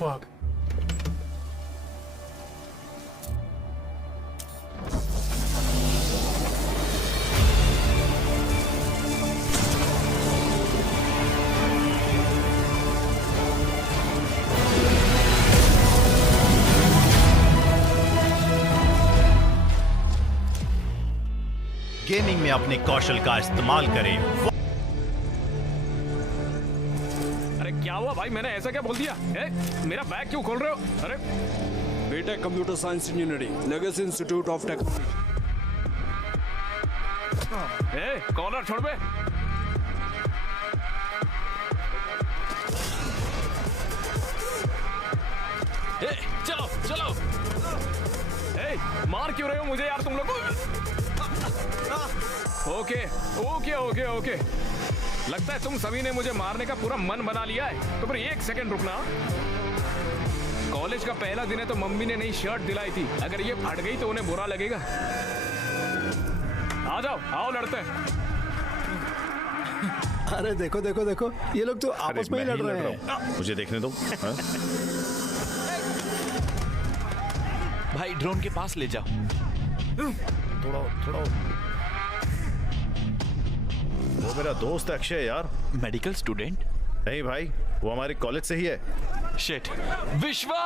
fuck? Gaming में अपने कौशल का इस्तेमाल करें। अरे क्या हुआ भाई, मैंने ऐसा क्या बोल दिया? मेरा बैग क्यों खोल रहे हो? अरे बेटा, computer science engineering, legacy institute of technology. Collar छोड़ बे। चलो चलो। मार क्यों रहे हो मुझे यार तुम लोग? ओके ओके ओके ओके, लगता है तुम सभी ने मुझे मारने का पूरा मन बना लिया है। तो फिर एक सेकंड रुकना। कॉलेज का पहला दिन है तो मम्मी ने नई शर्ट दिलाई थी, अगर ये फट गई तो उन्हें बुरा लगेगा। आ जाओ, आओ लड़ते हैं। अरे देखो देखो देखो, ये लोग तो आपस में ही लड़ रहे हैं। मुझे देखने दो। भाई ड्रोन के पास ले जाओ। थोड़ा थोड़ा। वो मेरा दोस्त है अक्षय यार। Medical student? नहीं भाई, वो हमारे कॉलेज से ही है। शिट। विश्वा!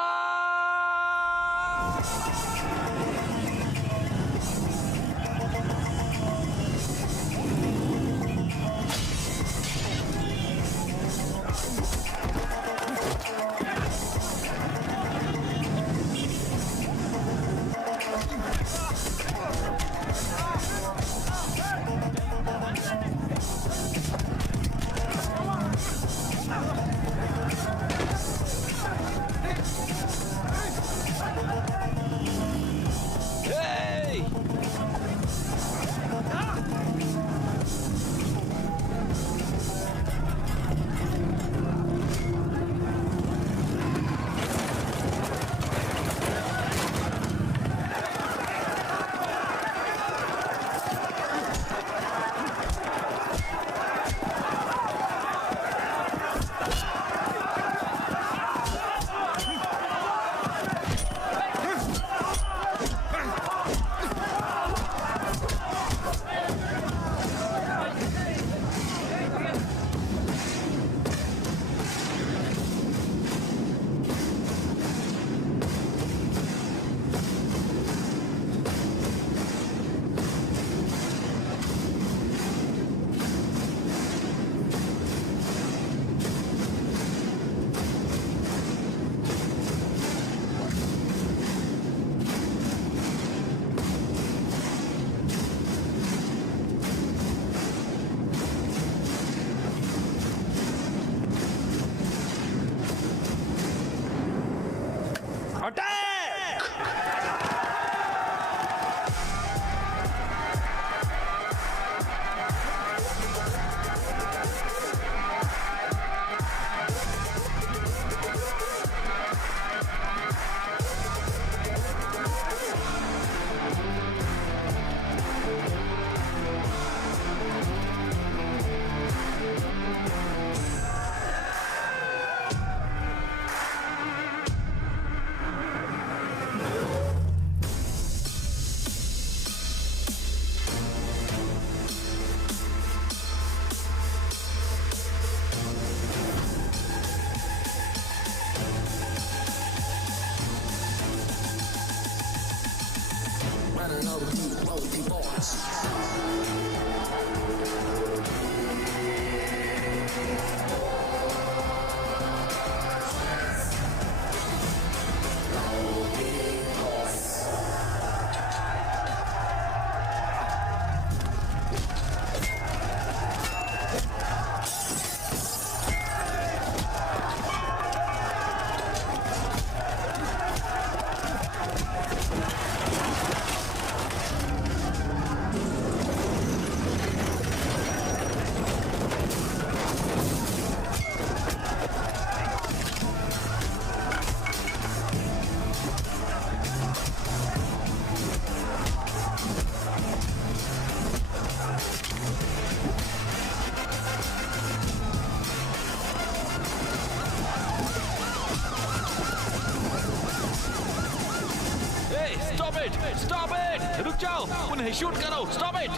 रुक जाओ, उन्हें शूट करो। स्टॉप इट,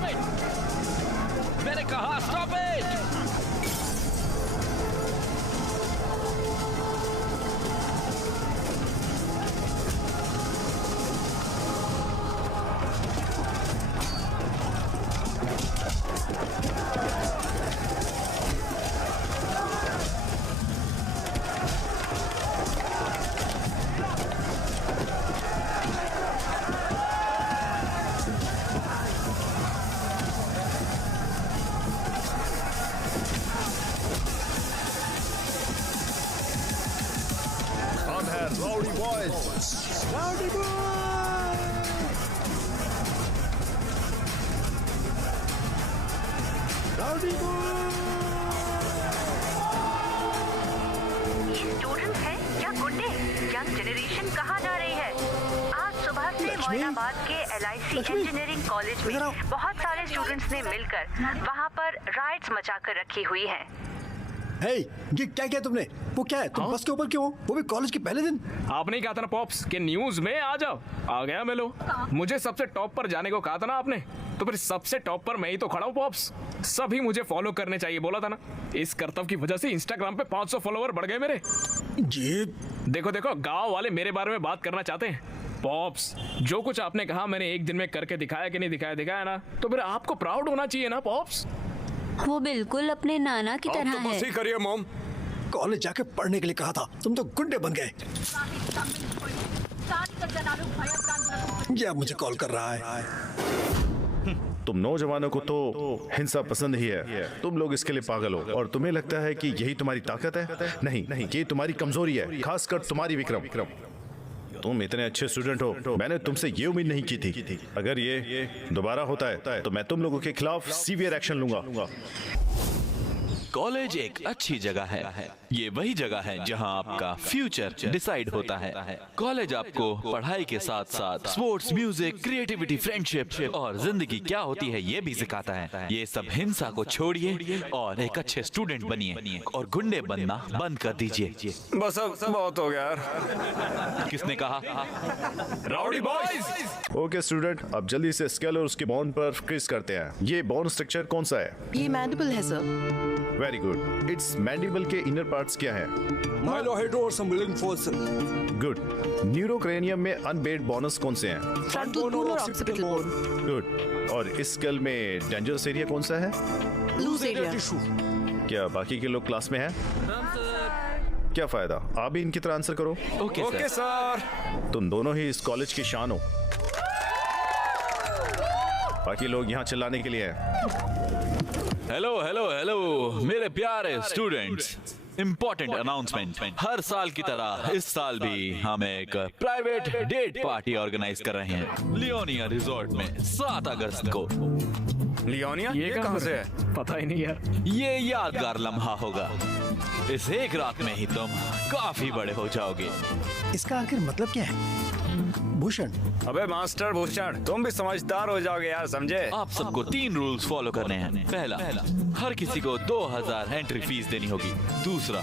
मैंने कहा स्टॉप इट। हम हैं rowdy boys. Rowdy boy. Rowdy boy. Students हैं या गुंडे? यंग जनरेशन कहाँ जा रही है? आज सुबह से लक्ष्मी? मोइनाबाद के LIC लक्ष्मी? इंजीनियरिंग कॉलेज में इधर आओ। बहुत सारे स्टूडेंट्स ने मिलकर वहाँ पर राइट्स मचाकर रखी हुई हैं। हे, ये क्या किया तुमने? वो क्या है? तुम बस के ऊपर क्यों हो? वो भी कॉलेज के पहले दिन? आपने कहा था ना पॉप्स कि न्यूज में आ जाओ, आ गया मैं लो। मुझे सबसे टॉप पर जाने को कहा था ना आपने, तो फिर सबसे टॉप पर मैं ही तो खड़ा हूँ पॉप्स। सभी मुझे फॉलो करने चाहिए बोला था ना। इस कर्तव्य की वजह से इंस्टाग्राम पे 500 फॉलोवर बढ़ गए मेरे। जी देखो देखो, गांव वाले मेरे बारे में बात करना चाहते हैं। पॉप्स, जो कुछ आपने कहा मैंने एक दिन में करके दिखाया कि नहीं दिखाया ना, तो फिर आपको प्राउड होना चाहिए ना पॉप्स। वो बिल्कुल अपने नाना की तरह तो बस है। ही करिए मॉम। कॉलेज जाके पढ़ने के लिए कहा था, तुम तो गुंडे बन गए। ये अब मुझे कॉल कर रहा है। तुम नौजवानों को तो हिंसा पसंद ही है। तुम लोग इसके लिए पागल हो और तुम्हें लगता है कि यही तुम्हारी ताकत है। नहीं, ये तुम्हारी कमजोरी है, खासकर तुम्हारी विक्रम। तुम इतने अच्छे स्टूडेंट हो, मैंने तुमसे ये उम्मीद नहीं की थी। अगर ये दोबारा होता है तो मैं तुम लोगों के खिलाफ सीवियर एक्शन लूंगा। कॉलेज एक अच्छी जगह है। ये वही जगह है जहां आपका फ्यूचर डिसाइड होता है। कॉलेज आपको पढ़ाई के साथ साथ स्पोर्ट्स, म्यूजिक, क्रिएटिविटी, फ्रेंडशिप और जिंदगी क्या होती है ये भी सिखाता है। ये सब हिंसा को छोड़िए और एक अच्छे स्टूडेंट बनिए और गुंडे बनना बंद कर दीजिए। बस अब बहुत हो गया यार। किसने कहा? Rowdy boys. ओके स्टूडेंट, अब जल्दी से स्केल और उसके बॉन्ड पर क्विज करते हैं। ये बॉन्ड स्ट्रक्चर कौन सा है? ये मैंडिबल है sir. Very good. It's mandible के इनर पार्ट्स क्या है? माइलोहेड्रो और संबलिंग फोर्स। गुड। न्यूरोक्रेनियम में अनबेड बोनस कौन से हैं? फ्रंटल बोन और ऑक्सीपिटल बोन। गुड। और इस स्केल में डेंजरस एरिया कौन सा है? Loose area. क्या बाकी के लोग क्लास में हैं? क्या फायदा, आप भी इनकी तरह आंसर करो। Okay sir. तुम दोनों ही इस कॉलेज की शान हो। बाकी लोग यहाँ चिल्लाने के लिए हैं। हेलो मेरे प्यारे स्टूडेंट्स, इम्पोर्टेंट अनाउंसमेंट। हर साल की तरह इस साल भी हम एक प्राइवेट डेट पार्टी ऑर्गेनाइज कर रहे हैं लियोनिया रिजॉर्ट में 7 अगस्त को। लियोनिया ये कहाँ से है? पता ही नहीं यार। ये यादगार लम्हा होगा। इस एक रात में ही तुम काफी बड़े हो जाओगे। इसका आखिर मतलब क्या है? भूषण, अबे मास्टर भूषण, तुम भी समझदार हो जाओगे यार, समझे? आप सबको 3 रूल्स फॉलो करने हैं। पहला, हर किसी को 2000 एंट्री फीस देनी होगी। दूसरा,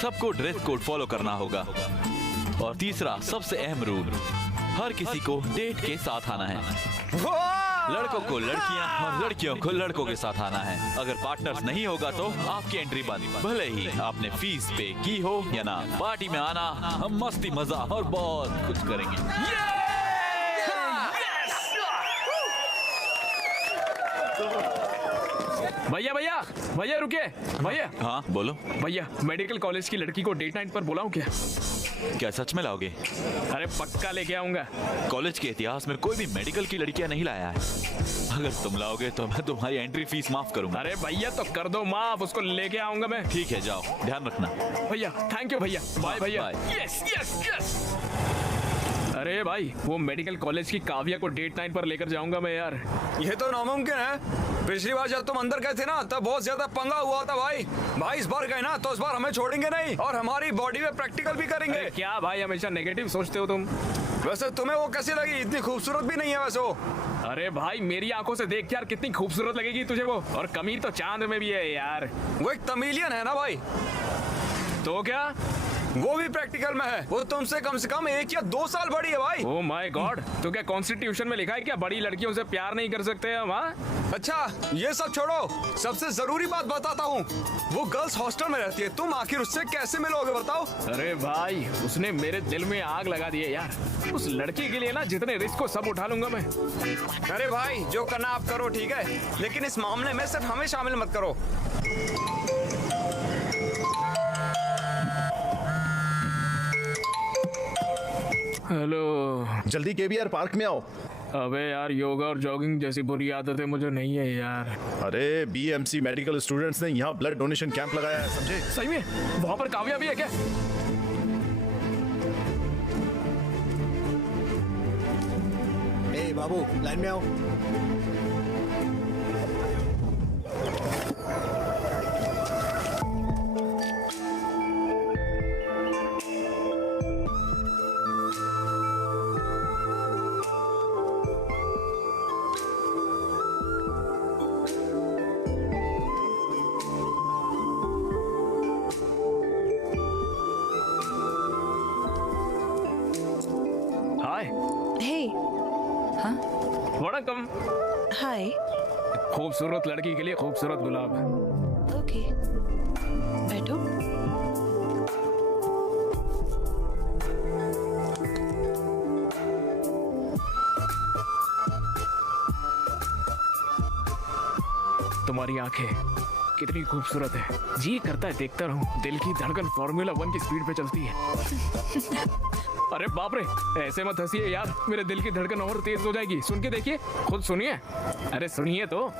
सबको ड्रेस कोड फॉलो करना होगा। और तीसरा, सबसे अहम रूल, हर किसी को डेट के साथ आना है। लड़कों को लड़कियां और लड़कियों को लड़कों के साथ आना है। अगर पार्टनर्स नहीं होगा तो आपकी एंट्री बंद, भले ही आपने फीस पे की हो या ना। पार्टी में आना, हम मस्ती मजा और बहुत कुछ करेंगे। भैया रुकिए भैया। हाँ बोलो। भैया, मेडिकल कॉलेज की लड़की को डेट नाइट पर बुलाऊं क्या? क्या सच में लाओगे? अरे पक्का लेके आऊंगा। कॉलेज के इतिहास में कोई भी मेडिकल की लड़कियां नहीं लाया है। अगर तुम लाओगे तो मैं तुम्हारी एंट्री फीस माफ करूंगा। अरे भैया तो कर दो माफ, उसको लेके आऊंगा मैं। ठीक है, जाओ, ध्यान रखना। भैया थैंक यू भैया। बाय भैया। बाय। Yes yes yes. अरे भाई, वो मेडिकल कॉलेज की काव्या को डेट नाइट पर लेकर जाऊंगा मैं यार। ये तो नामुमकिन है। पिछली बार जब तुम अंदर गए थे ना, तब बहुत ज्यादा पंगा हुआ था भाई। इस बार गए ना तो इस बार हमें छोड़ेंगे नहीं और हमारी बॉडी में प्रैक्टिकल भी करेंगे। अरे क्या भाई, हमेशा नेगेटिव सोचते हो तुम। वैसे तुम्हें वो कैसी लगी? इतनी खूबसूरत भी नहीं है वैसे वो। अरे भाई, मेरी आंखों से देख यार, कितनी खूबसूरत लगेगी तुझे वो। और कमीर तो चांद में भी है यार। वो एक तमिलियन है ना भाई। तो क्या? वो भी प्रैक्टिकल में है। वो तुमसे कम से कम 1 या 2 साल बड़ी है भाई। ओ माय गॉड, तो क्या कॉन्स्टिट्यूशन में लिखा है क्या बड़ी लड़कियों से प्यार नहीं कर सकते हम? हाँ, अच्छा ये सब छोड़ो, सबसे जरूरी बात बताता हूँ। वो गर्ल्स हॉस्टल में रहती है, तुम आखिर उससे कैसे मिलोगे बताओ? अरे भाई, उसने मेरे दिल में आग लगा दी है यार। उस लड़की के लिए ना जितने रिस्क हो सब उठा लूंगा मैं। अरे भाई जो करना आप करो, ठीक है, लेकिन इस मामले में सिर्फ हमें शामिल मत करो। हेलो। जल्दी केबीआर पार्क में आओ। अबे यार, योगा और जॉगिंग जैसी बुरी आदतें मुझे नहीं है यार। अरे बीएमसी मेडिकल स्टूडेंट्स ने यहाँ ब्लड डोनेशन कैंप लगाया है, समझे? सही में वहाँ पर काव्या भी है क्या? ए बाबू, लाइन में आओ। हाय। Hey. वणकम। Hi. खूबसूरत लड़की के लिए खूबसूरत गुलाब। Okay. बैठो। तुम्हारी आंखें कितनी खूबसूरत है, जी करता है देखता रहूं। दिल की धड़कन फार्मूला 1 की स्पीड पे चलती है। अरे बाप रे, ऐसे मत हंसिए यार, मेरे दिल की धड़कन और तेज हो जाएगी। सुन के देखिए, खुद सुनिए। अरे सुनिए तो।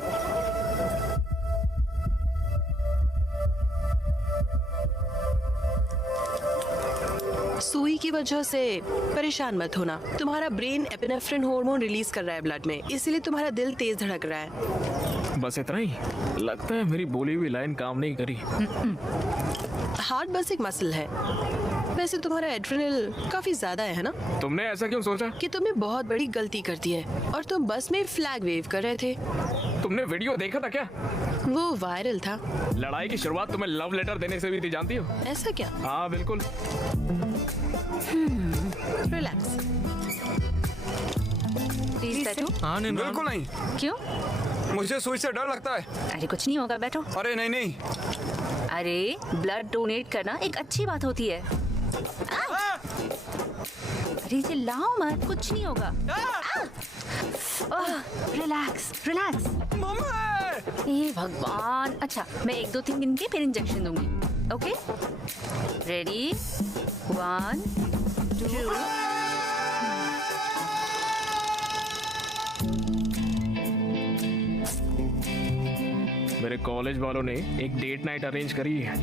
सुई की वजह से परेशान मत होना। तुम्हारा ब्रेन एपिनेफ्रिन हार्मोन रिलीज कर रहा है ब्लड में, इसलिए तुम्हारा दिल तेज धड़क रहा है। बस इतना ही? लगता है मेरी बोली हुई लाइन काम नहीं करी। हार्ट बस एक मसल है। वैसे तुम्हारा एड्रेनल काफी ज्यादा है ना? तुमने ऐसा क्यों सोचा? कि तुमने बहुत बड़ी गलती कर दी है और तुम बस में फ्लैग वेव कर रहे थे। तुमने वीडियो देखा था क्या? वो वायरल था। लड़ाई की शुरुआत तुम्हें लव लेटर देने से भी थी, जानती हो? ऐसा क्या? हाँ बिल्कुल। रिलैक्स। प्लीज बैठो। हाँ नहीं, बिल्कुल नहीं, क्यों? मुझे सुई से डर लगता है। अरे कुछ नहीं होगा, बैठो। अरे नहीं नहीं, अरे ब्लड डोनेट करना एक अच्छी बात होती है। अरे चिल्लाओ मत, कुछ नहीं होगा। Relax relax. हे भगवान। अच्छा, मैं 1 2 3 गिन के फिर इंजेक्शन दूंगी। Okay, ready? 1 2। मेरे कॉलेज वालों ने एक डेट नाइट अरेंज करी है,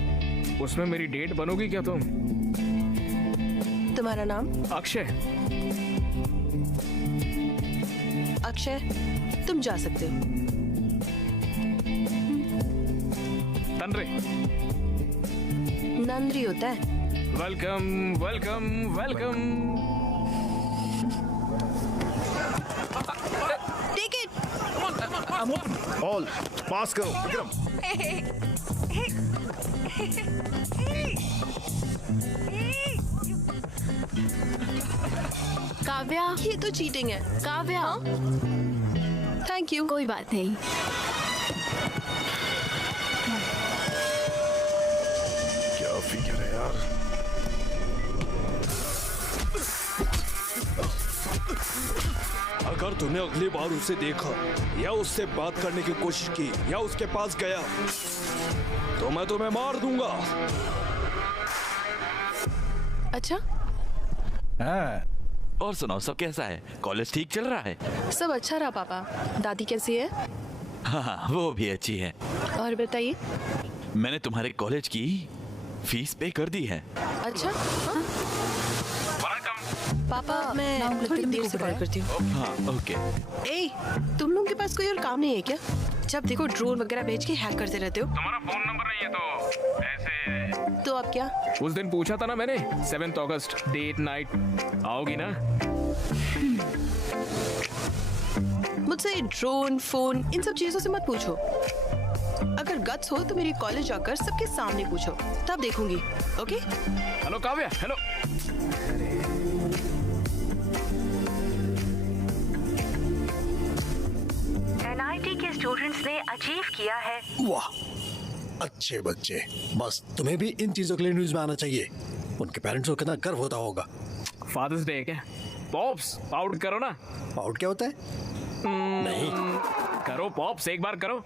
उसमें मेरी डेट बनोगी क्या तुम? तुम्हारा नाम? अक्षय। अक्षय, तुम जा सकते हो। तनरे। नंद्री होता है। Welcome welcome welcome. Take it. All pass करो विक्रम। काव्या, ये तो चीटिंग है। काव्या। Thank you. कोई बात नहीं। क्या फिक्र है यार। अगर तूने अगली बार उसे देखा या उससे बात करने की कोशिश की या उसके पास गया तो मैं तुम्हें मार दूंगा। अच्छा, और सुनाओ, सब कैसा है? कॉलेज ठीक चल रहा है? सब अच्छा रहा पापा। दादी कैसी है? हाँ, वो भी अच्छी है। और बताइए। मैंने तुम्हारे कॉलेज की फीस पे कर दी है। अच्छा, हाँ? पापा, मैं थोड़ी देर से कॉल करती हूँ। हाँ ओके। ए, तुम लोगों के पास कोई और काम नहीं है क्या? जब देखो ड्रोन वगैरह भेज के हैक करते रहते हो। तुम्हारा फोन नंबर नहीं है तो ऐसे? तो अब क्या? उस दिन पूछा था ना मैंने, 7 अगस्त डेट नाइट, आओगी ना? मुझसे ड्रोन, फोन, इन सब चीजों से मत पूछो। अगर गट्स हो तो मेरी कॉलेज आकर सबके सामने पूछो, तब देखूंगी। Okay? Hello Kavya, hello. NIT के स्टूडेंट्स ने अचीव किया है। वाह, अच्छे बच्चे। बस तुम्हें भी इन चीजों के लिए न्यूज में आना चाहिए। उनके पेरेंट्स को कितना गर्व होता होगा। फादर्स डे है क्या? पॉप्स आउट करो ना। आउट क्या होता है? नहीं करो पॉप्स, एक बार करो।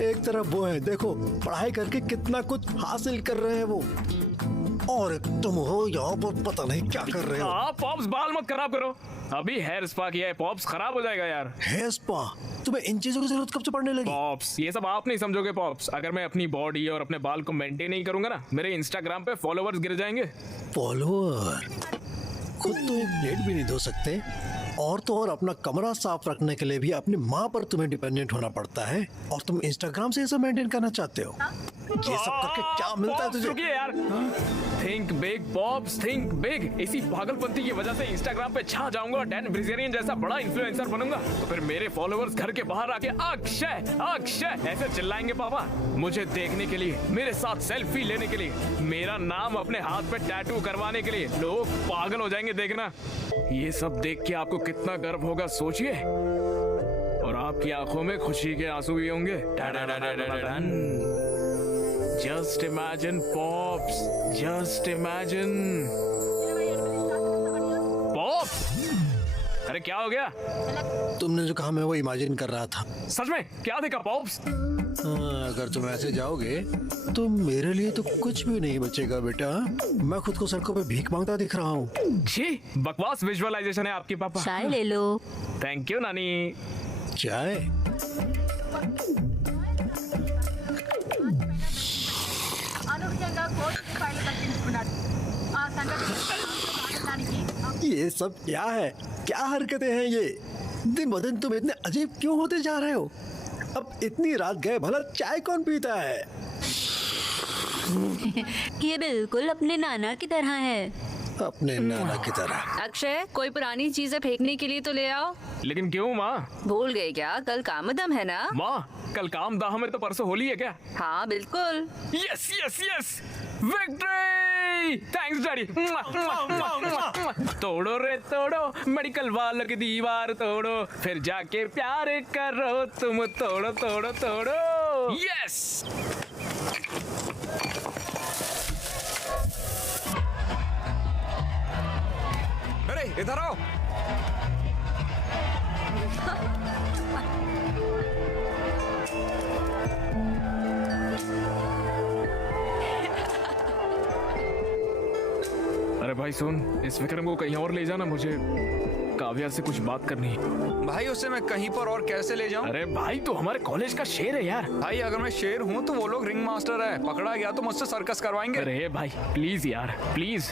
एक तरफ वो है, देखो पढ़ाई करके कितना कुछ हासिल कर रहे हैं वो, और तुम हो यहाँ पर पता नहीं क्या कर रहे हो। हाँ पॉप्स, बाल मत खराब करो। अभी हेयर स्पा किया है, पॉप्स खराब हो जाएगा यार। Hair spa? तुम्हें इन चीजों की जरूरत कब से पड़ने लगी? पॉप्स ये सब आप नहीं समझोगे पॉप्स। अगर मैं अपनी बॉडी और अपने बाल को मेंटेन नहीं करूंगा ना, मेरे इंस्टाग्राम पे फॉलोवर्स गिर जाएंगे। फॉलोअर? खुद तो एक प्लेट भी नहीं धो सकते, और तो और अपना कमरा साफ रखने के लिए भी अपनी माँ पर तुम्हें डिपेंडेंट होना पड़ता है, और तुम इंस्टाग्राम से ये सब मेंटेन करना चाहते हो। ये सब करके क्या मिलता है तुझे? रुकिए यार। Think big pops, think big. इसी पागलपंती की वजह से इंस्टाग्राम पे छा जाऊंगा और डैन ब्रिजेरियन जैसा बड़ा इन्फ्लुएंसर बनूंगा, तो फिर मेरे फॉलोअर्स घर के बाहर आके अक्षय अक्षय ऐसे चिल्लाएंगे पापा, मुझे देखने के लिए, मेरे साथ सेल्फी लेने के लिए, मेरा नाम अपने हाथ पे टैटू करवाने के लिए। लोग पागल हो जाएंगे देखना। ये सब देख के आपको कितना गर्व होगा सोचिए, और आपकी आंखों में खुशी के आंसू भी होंगे। Just imagine pops, just imagine pops. अरे क्या हो गया? तुमने जो कहा मैं वो इमेजिन कर रहा था। सच में क्या देखा पॉप्स? अगर तुम ऐसे जाओगे तो मेरे लिए तो कुछ भी नहीं बचेगा बेटा। मैं खुद को सड़कों पे भीख मांगता दिख रहा हूँ। जी बकवास विजुअलाइजेशन है आपकी पापा। चाय ले लो। थैंक यू नानी। चाय? ये सब क्या है? क्या हरकतें हैं ये? दिन ब दिन तुम इतने अजीब क्यों होते जा रहे हो? अब इतनी रात गए, भला चाय कौन पीता है? ये बिल्कुल अपने नाना की तरह है। अपने नाना की तरह? अक्षय, कोई पुरानी चीजें फेंकने के लिए तो ले आओ। लेकिन क्यों माँ? भूल गए क्या? कल कामदम है ना? माँ कल काम दाह में तो परसों होली है क्या? हाँ बिल्कुल। Yes yes yes, victory! Thanks daddy. तोड़ो रे तोड़ो, मेडिकल वालों की दीवार तोड़ो, फिर जाके प्यार करो तुम, तोड़ो तोड़ो तोड़ो। यस। अरे इधर आओ। अरे भाई सुन, इस विक्रम को कहीं और ले जाना, मुझे काव्या से कुछ बात करनी है। भाई उसे मैं कहीं पर और कैसे ले जाऊं? अरे भाई तो हमारे कॉलेज का शेर है यार। भाई अगर मैं शेर हूँ तो वो लोग रिंग मास्टर है, पकड़ा गया तो मुझसे सर्कस करवाएंगे। अरे भाई प्लीज यार, प्लीज।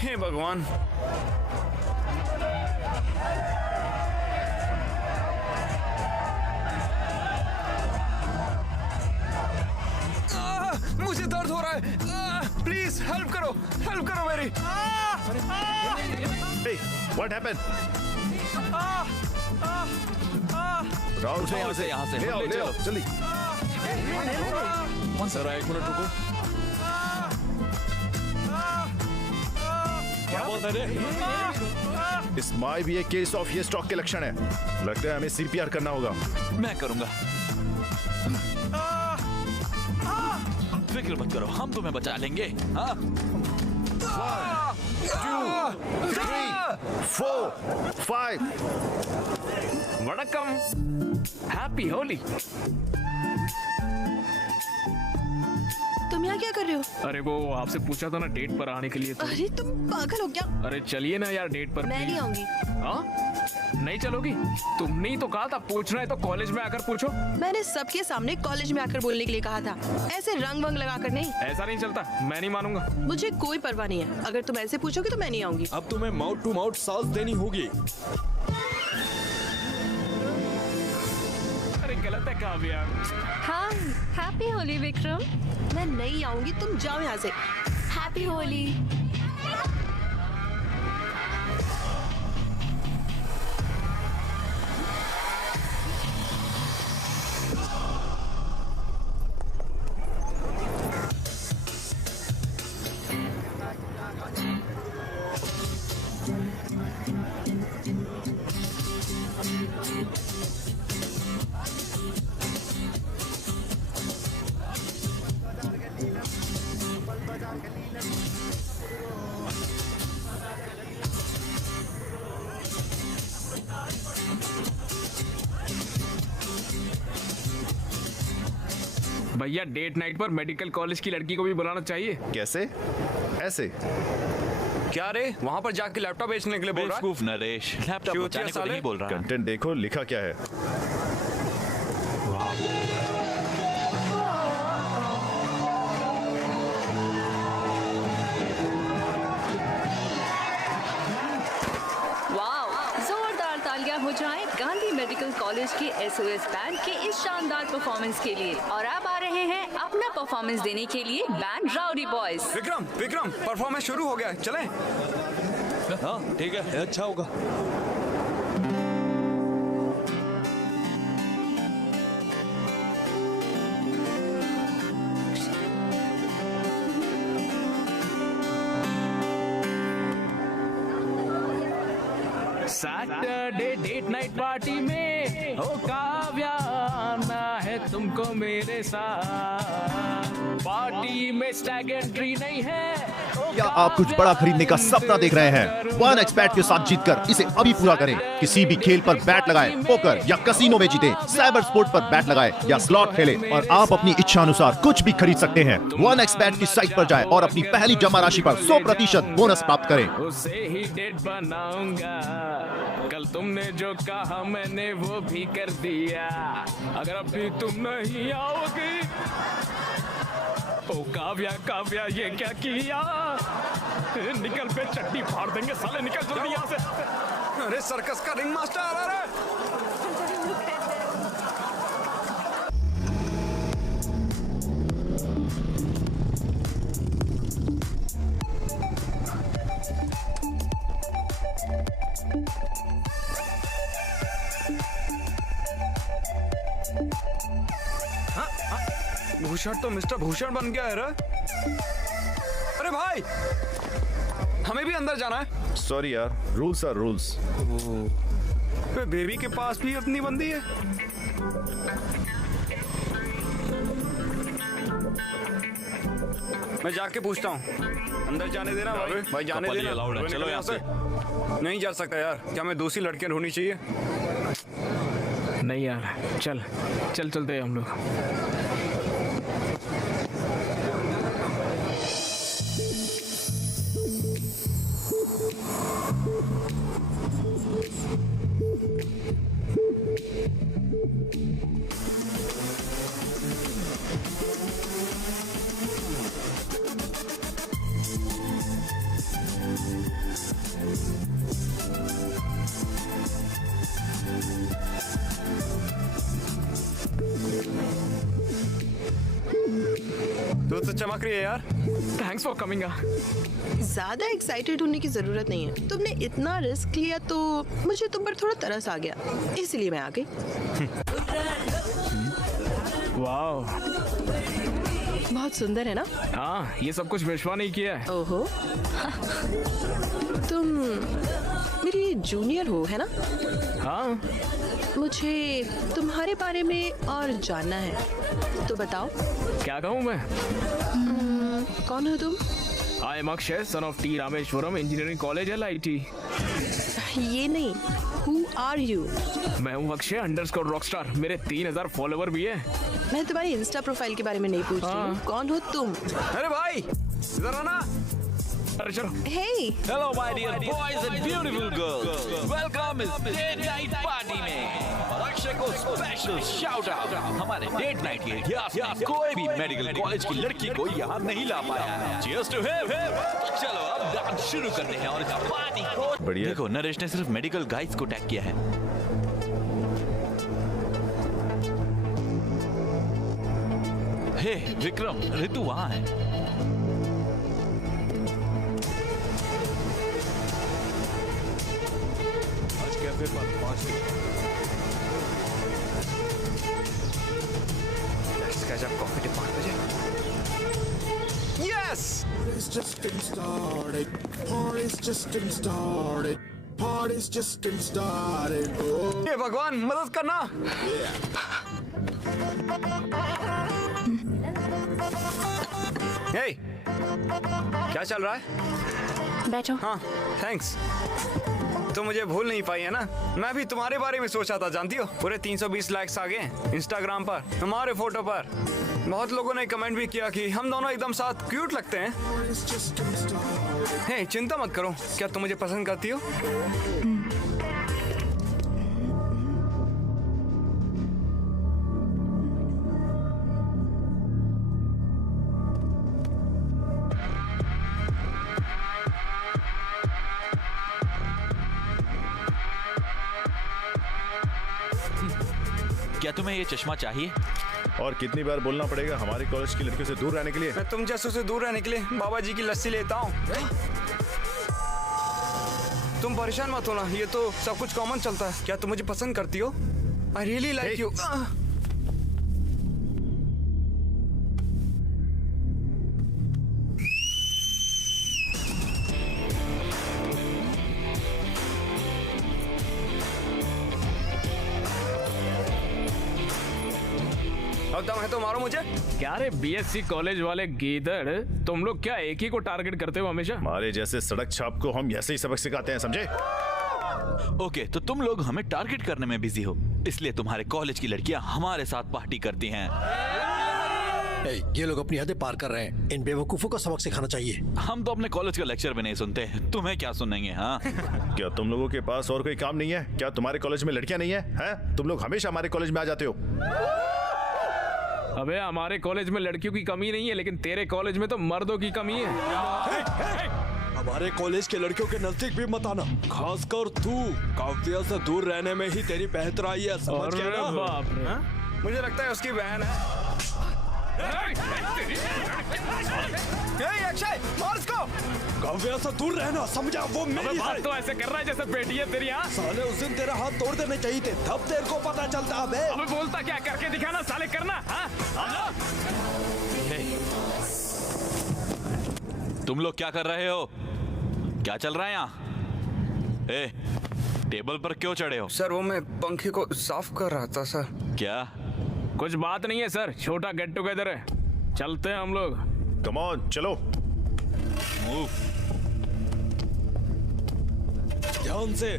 हे भगवान। मुझे दर्द हो रहा है, प्लीज हेल्प करो मेरी। Hey, what happened? राहुल यहाँ से ले आओ जल्दी। सर एक मिनट रुको। क्या बोलते रे? इस माई भी एक केस ऑफ ये स्ट्रोक के लक्षण है। लगता है हमें सीपीआर करना होगा। मैं करूंगा। फिक्र मत करो, हम तुम्हें बचा लेंगे। हाँ? 1, 2, 3, 4, 5। वड़कम, हैप्पी होली। तुम यहाँ क्या कर रहे हो? अरे वो आपसे पूछा था ना डेट पर आने के लिए तो। अरे तुम पागल हो क्या? अरे चलिए ना यार डेट पर। मैं नहीं आऊंगी। हाँ? नहीं चलोगी? तुमने ही तो कहा था पूछना है तो कॉलेज में आकर पूछो। मैंने सबके सामने कॉलेज में आकर बोलने के लिए कहा था, ऐसे रंग वंग लगा कर नहीं। ऐसा नहीं चलता, मैं नहीं मानूंगा। मुझे कोई परवाह नहीं है, अगर तुम ऐसे पूछोगे तो मैं नहीं आऊंगी। अब तुम्हें माउथ टू माउथ साथ देनी होगी। अरे गलत है काव्या। हाँ, हैप्पी होली विक्रम। मैं नहीं आऊंगी, तुम जाओ यहाँ से। हैप्पी होली। भैया डेट नाइट पर मेडिकल कॉलेज की लड़की को भी बुलाना चाहिए। कैसे? ऐसे? क्या रे, वहाँ पर जाके लैपटॉप बेचने के लिए बोल रहा है? बेवकूफ नरेश, लैपटॉप बचाने को नहीं बोल रहा है। कंटेंट देखो, लिखा क्या है। जोरदार तालियां हो जाएं गांधी मेडिकल कॉलेज के एसओएस बैंड के इस शानदार परफॉर्मेंस के लिए। और अब आ रहे हैं अपना परफॉर्मेंस देने के लिए band rowdy boys. Vikram, performance शुरू हो गया है, चलें? हाँ ठीक है, अच्छा होगा। सैटरडे डेट नाइट पार्टी में ओ काव्या आना है तुमको मेरे साथ। पार्टी में स्टैग एंट्री नहीं है। क्या आप कुछ बड़ा खरीदने का सपना देख रहे हैं? 1xBet के साथ जीतकर इसे अभी पूरा करें। किसी भी खेल पर बैट लगाएं, पोकर या कसिनो में जीतें, साइबर स्पोर्ट पर बैट लगाएं या स्लॉट खेलें और आप अपनी इच्छा अनुसार कुछ भी खरीद सकते हैं। 1xBet की साइट पर जाएं और अपनी पहली जमा राशि पर 100% बोनस प्राप्त करें। उसे ही डेट बनाऊंगा। कल तुमने जो कहा मैंने वो भी कर दिया। अगर अभी तुम नहीं आओगी ओ काव्या ये क्या किया? निकल पे चट्टी फाड़ देंगे साले, निकल जल्दी यहाँ से। अरे सर्कस का रिंग मास्टर आ रहा है। भूषण तो मिस्टर भूषण बन गया है रे। अरे भाई, हमें भी अंदर जाना है। सॉरी यार, रूल्स आर रूल्स। बेबी के पास भी अपनी बंदी है। मैं जाके पूछता हूँ। अंदर जाने देना भाई, जाने देना। चलो यहाँ से। नहीं जा सकता यार, क्या मैं दूसरी लड़कियां ढूंढनी चाहिए? नहीं यार, चलते हैं हम लोग। तू तो चमक रही है यार। Thanks for coming. ज्यादा एक्साइटेड होने की जरूरत नहीं है। तुमने इतना रिस्क लिया तो मुझे तुम पर थोड़ा तरस आ गया, इसलिए मैं आ गई। वाह, बहुत सुंदर है ना? हाँ, ये सब कुछ विश्वास नहीं किया है। ओहो, तुम मेरी जूनियर हो है ना? हाँ, मुझे तुम्हारे बारे में और जानना है, तो बताओ। क्या कहूँ मैं? कौन हो तुम? I am Akshay, son of T Rameswaram engineering college LIT। ये नहीं, हु आर यू? मैं हूँ अक्षय अंडरस्कोर रॉकस्टार। मेरे 3000 फॉलोवर भी है। मैं तुम्हारी इंस्टा प्रोफाइल के बारे में नहीं पूछ रही हूँ। कौन हो तुम? अरे भाई, इधर आना। अरे चलो। Hey! Hello my dear boys and beautiful girls, welcome इस डेट नाइट पार्टी में। और अक्षय को स्पेशल शाउट आउट हमारे डेट नाइट के इतिहास में कोई भी मेडिकल कॉलेज की लड़की को यहाँ नहीं ला पाया है। Cheers to him. चलो अब डांस शुरू करते हैं और इस पार्टी को बढ़िया। देखो, नरेश ने सिर्फ मेडिकल गाइड्स को टैग किया है। हे विक्रम, ऋतु वहाँ है। कैफे पर 5 कॉफी डे 5 बजे। Yes! It's just getting started. Party's just getting started. Party ये भगवान मदद करना। हे, क्या चल रहा है? बैठो। हाँ, थैंक्स। तो मुझे भूल नहीं पाई है ना? मैं भी तुम्हारे बारे में सोचा था, जानती हो? पूरे 320 लाइक्स आ गए इंस्टाग्राम पर हमारे फोटो पर। बहुत लोगों ने कमेंट भी किया कि हम दोनों एकदम साथ क्यूट लगते हैं। हे, चिंता मत करो। क्या तुम मुझे पसंद करती हो? क्या तुम्हें ये चश्मा चाहिए? और कितनी बार बोलना पड़ेगा हमारे कॉलेज की लड़कियों से दूर रहने के लिए? मैं तुम जैसों से दूर रहने के लिए बाबा जी की लस्सी लेता हूँ। तुम परेशान मत होना, ये तो सब कुछ कॉमन चलता है। क्या तुम मुझे पसंद करती हो? I really like you. अब दम है तो मारो मुझे। क्या रे बीएससी कॉलेज वाले गीदड़, तुम लोग क्या एक ही को टारगेट करते हो हमेशा? हमारे जैसे सड़क छाप को हम ऐसे ही सबक सिखाते हैं, समझे? ओके, तो तुम लोग हमें टारगेट करने में बिजी हो, इसलिए तुम्हारे कॉलेज की लड़कियां हमारे साथ पार्टी करती हैं। ये लोग अपनी हदें पार कर रहे हैं। इन बेवकूफों को सबक सिखाना चाहिए। हम तो अपने कॉलेज का लेक्चर भी नहीं सुनते, तुम्हें क्या सुनेंगे? हाँ। क्या तुम लोगों के पास और कोई काम नहीं है? क्या तुम्हारे कॉलेज में लड़कियां नहीं है? हैं? तुम लोग हमेशा हमारे कॉलेज में आ जाते हो। अबे हमारे कॉलेज में लड़कियों की कमी नहीं है, लेकिन तेरे कॉलेज में तो मर्दों की कमी है। हमारे कॉलेज के लड़कियों के नजदीक भी मत आना, खासकर तू। काव्या से दूर रहने में ही तेरी बेहतराई है, समझ गया ना? बाप रे। मुझे लगता है उसकी बहन है। अक्षय, मार इसको। काव्या से दूर रहना, समझा? वो मेरी बात तो ऐसे कर रहा है जैसे बेटी है तेरी। हाँ साले, उस दिन तेरा हाथ तोड़ देने चाहिए थे, तब तेरे को पता चलता। अबे अबे बोलता क्या, करके दिखाना साले, करना। हाँ? तुम लोग क्या कर रहे हो? क्या चल रहा है यहाँ? ए, टेबल पर क्यों चढ़े हो? सर वो मैं पंखे को साफ कर रहा था सर। क्या? कुछ बात नहीं है सर, छोटा गेट टुगेदर है, चलते हैं हम लोग। कम ऑन, चलो। ध्यान से।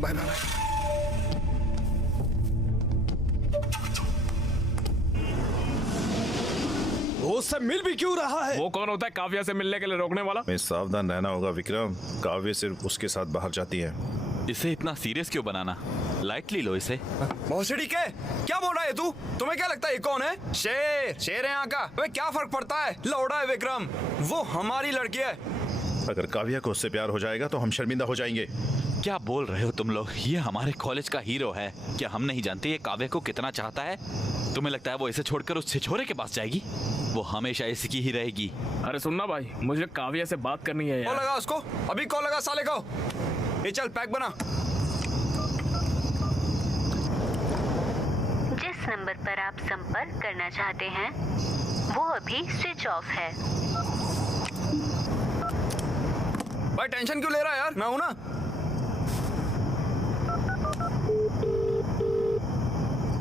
Bye bye. वो उससे मिल भी क्यों रहा है? वो कौन होता है काव्या से मिलने के लिए रोकने वाला? मैं सावधान रहना होगा विक्रम। काव्य सिर्फ उसके साथ बाहर जाती है। इसे इतना सीरियस क्यों बनाना? लाइटली लो इसे। भोसड़ी के क्या बोल रहा है तू? तुम्हें क्या लगता है ये कौन है? शेर, शेर है यहाँ का। अबे क्या फर्क पड़ता है? लौड़ा है विक्रम, वो हमारी लड़की है। अगर काव्या को उससे प्यार हो जाएगा तो हम शर्मिंदा हो जाएंगे। क्या बोल रहे हो तुम लोग? ये हमारे कॉलेज का हीरो है। क्या हम नहीं जानते ये काव्या को कितना चाहता है? तुम्हें लगता है वो इसे छोड़कर उस छिछोरे के पास जाएगी? वो हमेशा इसकी ही रहेगी। अरे सुनना भाई, मुझे काव्या से बात करनी है कॉल यार। लगा उसको, अभी कॉल लगा साले को। ये चल पैक बना। जिस नंबर पर आप संपर्क करना चाहते हैं वो अभी स्विच ऑफ है। भाई टेंशन क्यों ले रहा है यार? मैं हूं ना।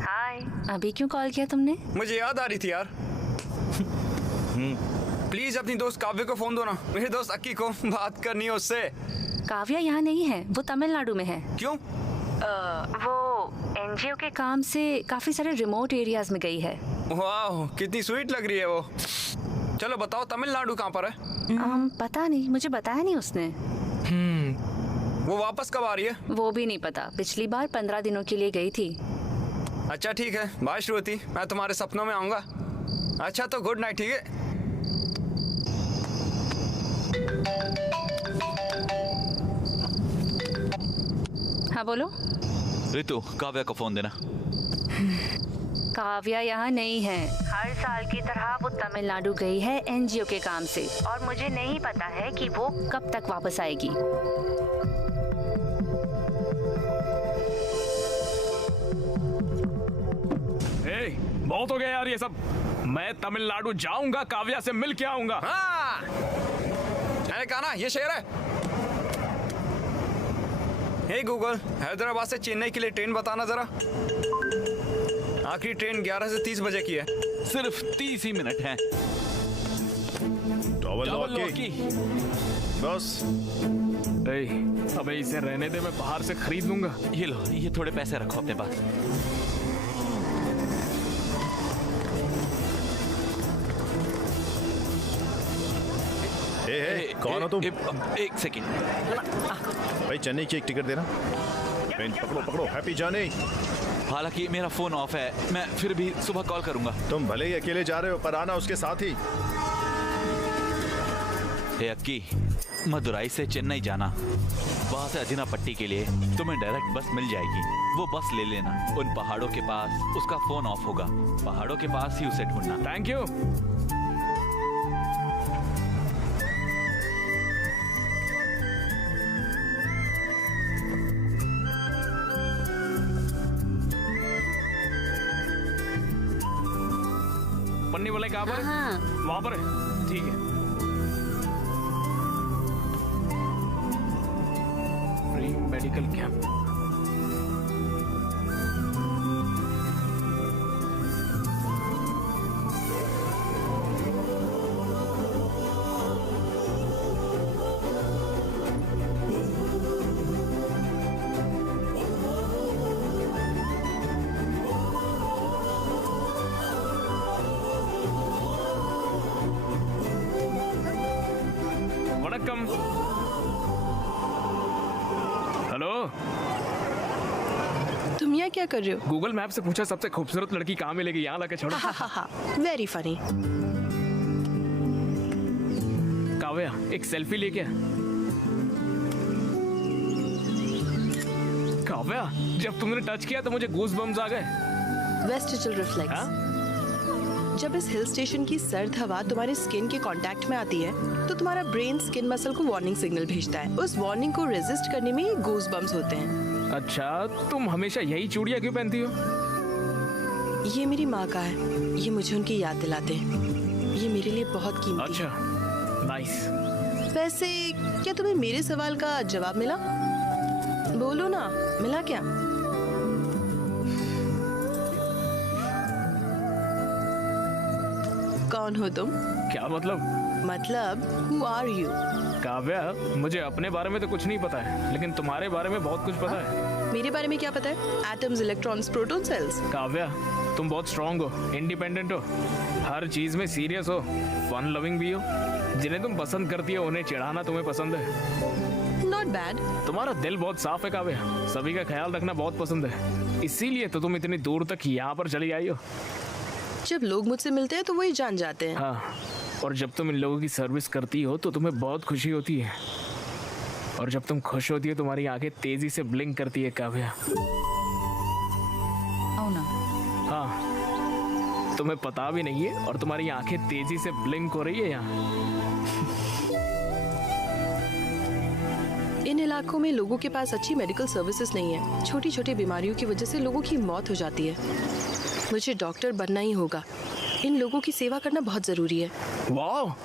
हाय। अभी क्यों कॉल किया तुमने? मुझे याद आ रही थी यार। प्लीज अपनी दोस्त काव्य को फोन दो ना। मेरे दोस्त अक्की को बात करनी है उससे। काव्या यहाँ नहीं है, वो तमिलनाडु में है। क्यों? वो एनजीओ के काम से काफी सारे रिमोट एरियाज में गई है। वाह, कितनी स्वीट लग रही है वो। चलो बताओ तमिलनाडु कहाँ पर है? पता नहीं, मुझे बताया नहीं उसने। वो वापस कब आ रही है? वो भी नहीं पता, पिछली बार 15 दिनों के लिए गई थी। अच्छा ठीक है, बाय श्रुति, मैं तुम्हारे सपनों में आऊंगा। अच्छा तो गुड नाइट, ठीक है? हाँ बोलो। रितु, काव्या को फोन देना। काव्या यहाँ नहीं है। हर साल की तरह वो तमिलनाडु गई है एनजीओ के काम से, और मुझे नहीं पता है कि वो कब तक वापस आएगी। बहुत हो गया यार ये सब। मैं तमिलनाडु जाऊंगा, काव्या से मिल के आऊंगा। हाँ, मैंने कहा ना ये शेर है। हे गूगल, हैदराबाद से चेन्नई के लिए ट्रेन बताना जरा। आखिरी ट्रेन 11 से 30 बजे की है। सिर्फ 30 ही मिनट हैं। डबल लॉक की बस। अबे इसे रहने दे, मैं बाहर से खरीद लूंगा। ये लो, ये थोड़े पैसे रखो अपने पास। कौन हो तुम? एक सेकेंड। भाई चेन्नई की एक टिकट देना। पेन पकड़ो पकड़ो, हैप्पी जर्नी। हालांकि मेरा फोन ऑफ है, मैं फिर भी सुबह कॉल करूंगा। तुम भले ही अकेले जा रहे हो पर आना उसके साथ ही। हे अक्की, मदुराई से चेन्नई जाना, वहां से अजिनापट्टी के लिए तुम्हें डायरेक्ट बस मिल जाएगी। वो बस ले लेना। उन पहाड़ों के पास उसका फोन ऑफ होगा। पहाड़ों के पास ही उसे ढूंढना। Thank you. पन्नी वाले कहाँ पर? वहाँ पर है। ठीक है। Free medical camp. वणक्कम। हेलो, तुम यहाँ क्या कर रहे हो? गूगल मैप से पूछा सबसे खूबसूरत लड़की कहाँ मिलेगी, यहाँ लाके छोड़ो। Very funny. काव्या, एक सेल्फी लेके आ। काव्या, जब तुमने टच किया तो मुझे गूज बम्स आ गए। Vestigial reflex. जब इस हिल स्टेशन की सर्द हवा तुम्हारे स्किन के कांटेक्ट में आती है तो तुम्हारा ब्रेन स्किन मसल को वार्निंग सिग्नल भेजता है। उस वार्निंग को रेजिस्ट करने में गूज बम्स होते हैं। अच्छा, तुम हमेशा यही चूड़ियां क्यों पहनती हो? ये मेरी माँ का है। ये मुझे उनकी याद दिलाते हैं। ये मेरे लिए बहुत कीमती अच्छा, नाइस। वैसे क्या तुम्हें मेरे सवाल का जवाब मिला? बोलो ना, मिला क्या? कौन हो तुम? क्या मतलब? Who are you? काव्या, मुझे अपने बारे में तो कुछ नहीं पता है, लेकिन तुम्हारे बारे में बहुत कुछ पता है। मेरे बारे में क्या पता है? Atoms, electrons, proton, cells. Kavya, तुम बहुत स्ट्रांग हो, इंडिपेंडेंट हो, हर चीज में सीरियस हो, फन लविंग भी हो। जिन्हें तुम पसंद करती हो उन्हें चिढ़ाना तुम्हें पसंद है। Not bad. तुम्हारा दिल बहुत साफ है काव्या, सभी का ख्याल रखना बहुत पसंद है। इसीलिए तो तुम इतनी दूर तक यहाँ पर चली आई हो। जब लोग मुझसे मिलते हैं तो वही जान जाते हैं। हाँ, और जब तुम इन लोगों की सर्विस करती हो तो तुम्हें बहुत खुशी होती है। और जब तुम खुश होती हो तुम्हारी आंखें तेजी से ब्लिंक करती है काव्या। हाँ, तुम्हें पता भी नहीं है और तुम्हारी आंखें तेजी से ब्लिंक हो रही है यहाँ। इन इलाकों में लोगों के पास अच्छी मेडिकल सर्विसेज नहीं है। छोटी छोटी बीमारियों की वजह से लोगों की मौत हो जाती है। मुझे डॉक्टर बनना ही होगा। इन लोगों की सेवा करना बहुत जरूरी है। वाह!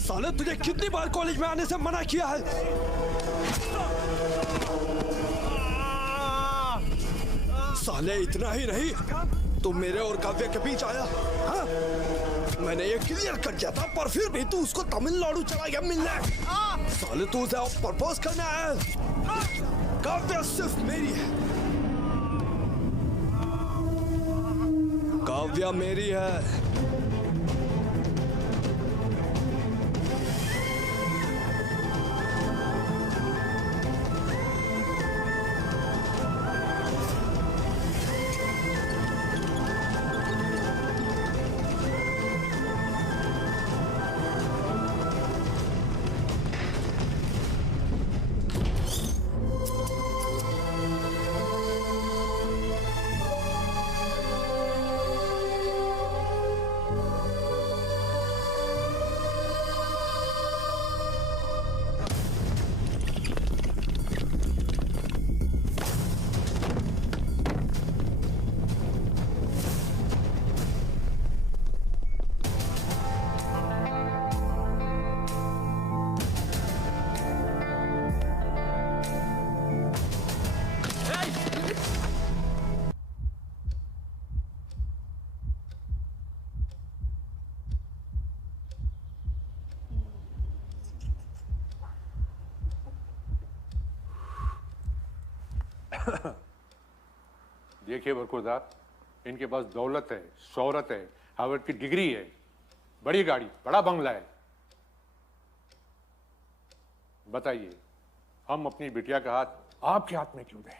साले, तुझे कितनी बार कॉलेज में आने से मना किया है? साले, इतना ही नहीं, तुम मेरे और काव्य के बीच आया। हाँ? मैंने ये क्लियर कर दिया था, पर फिर भी तू उसको तमिलनाडु चला गया मिलने। साले, तू उसे प्रपोज करने आया है। काव्य सिर्फ मेरी है। काव्या मेरी है। देखिए बरखुरदार, इनके पास दौलत है, शोहरत है, हार्वर्ड की डिग्री है, बड़ी गाड़ी, बड़ा बंगला है। बताइए, हम अपनी बिटिया का हाथ आपके हाथ में क्यों दें?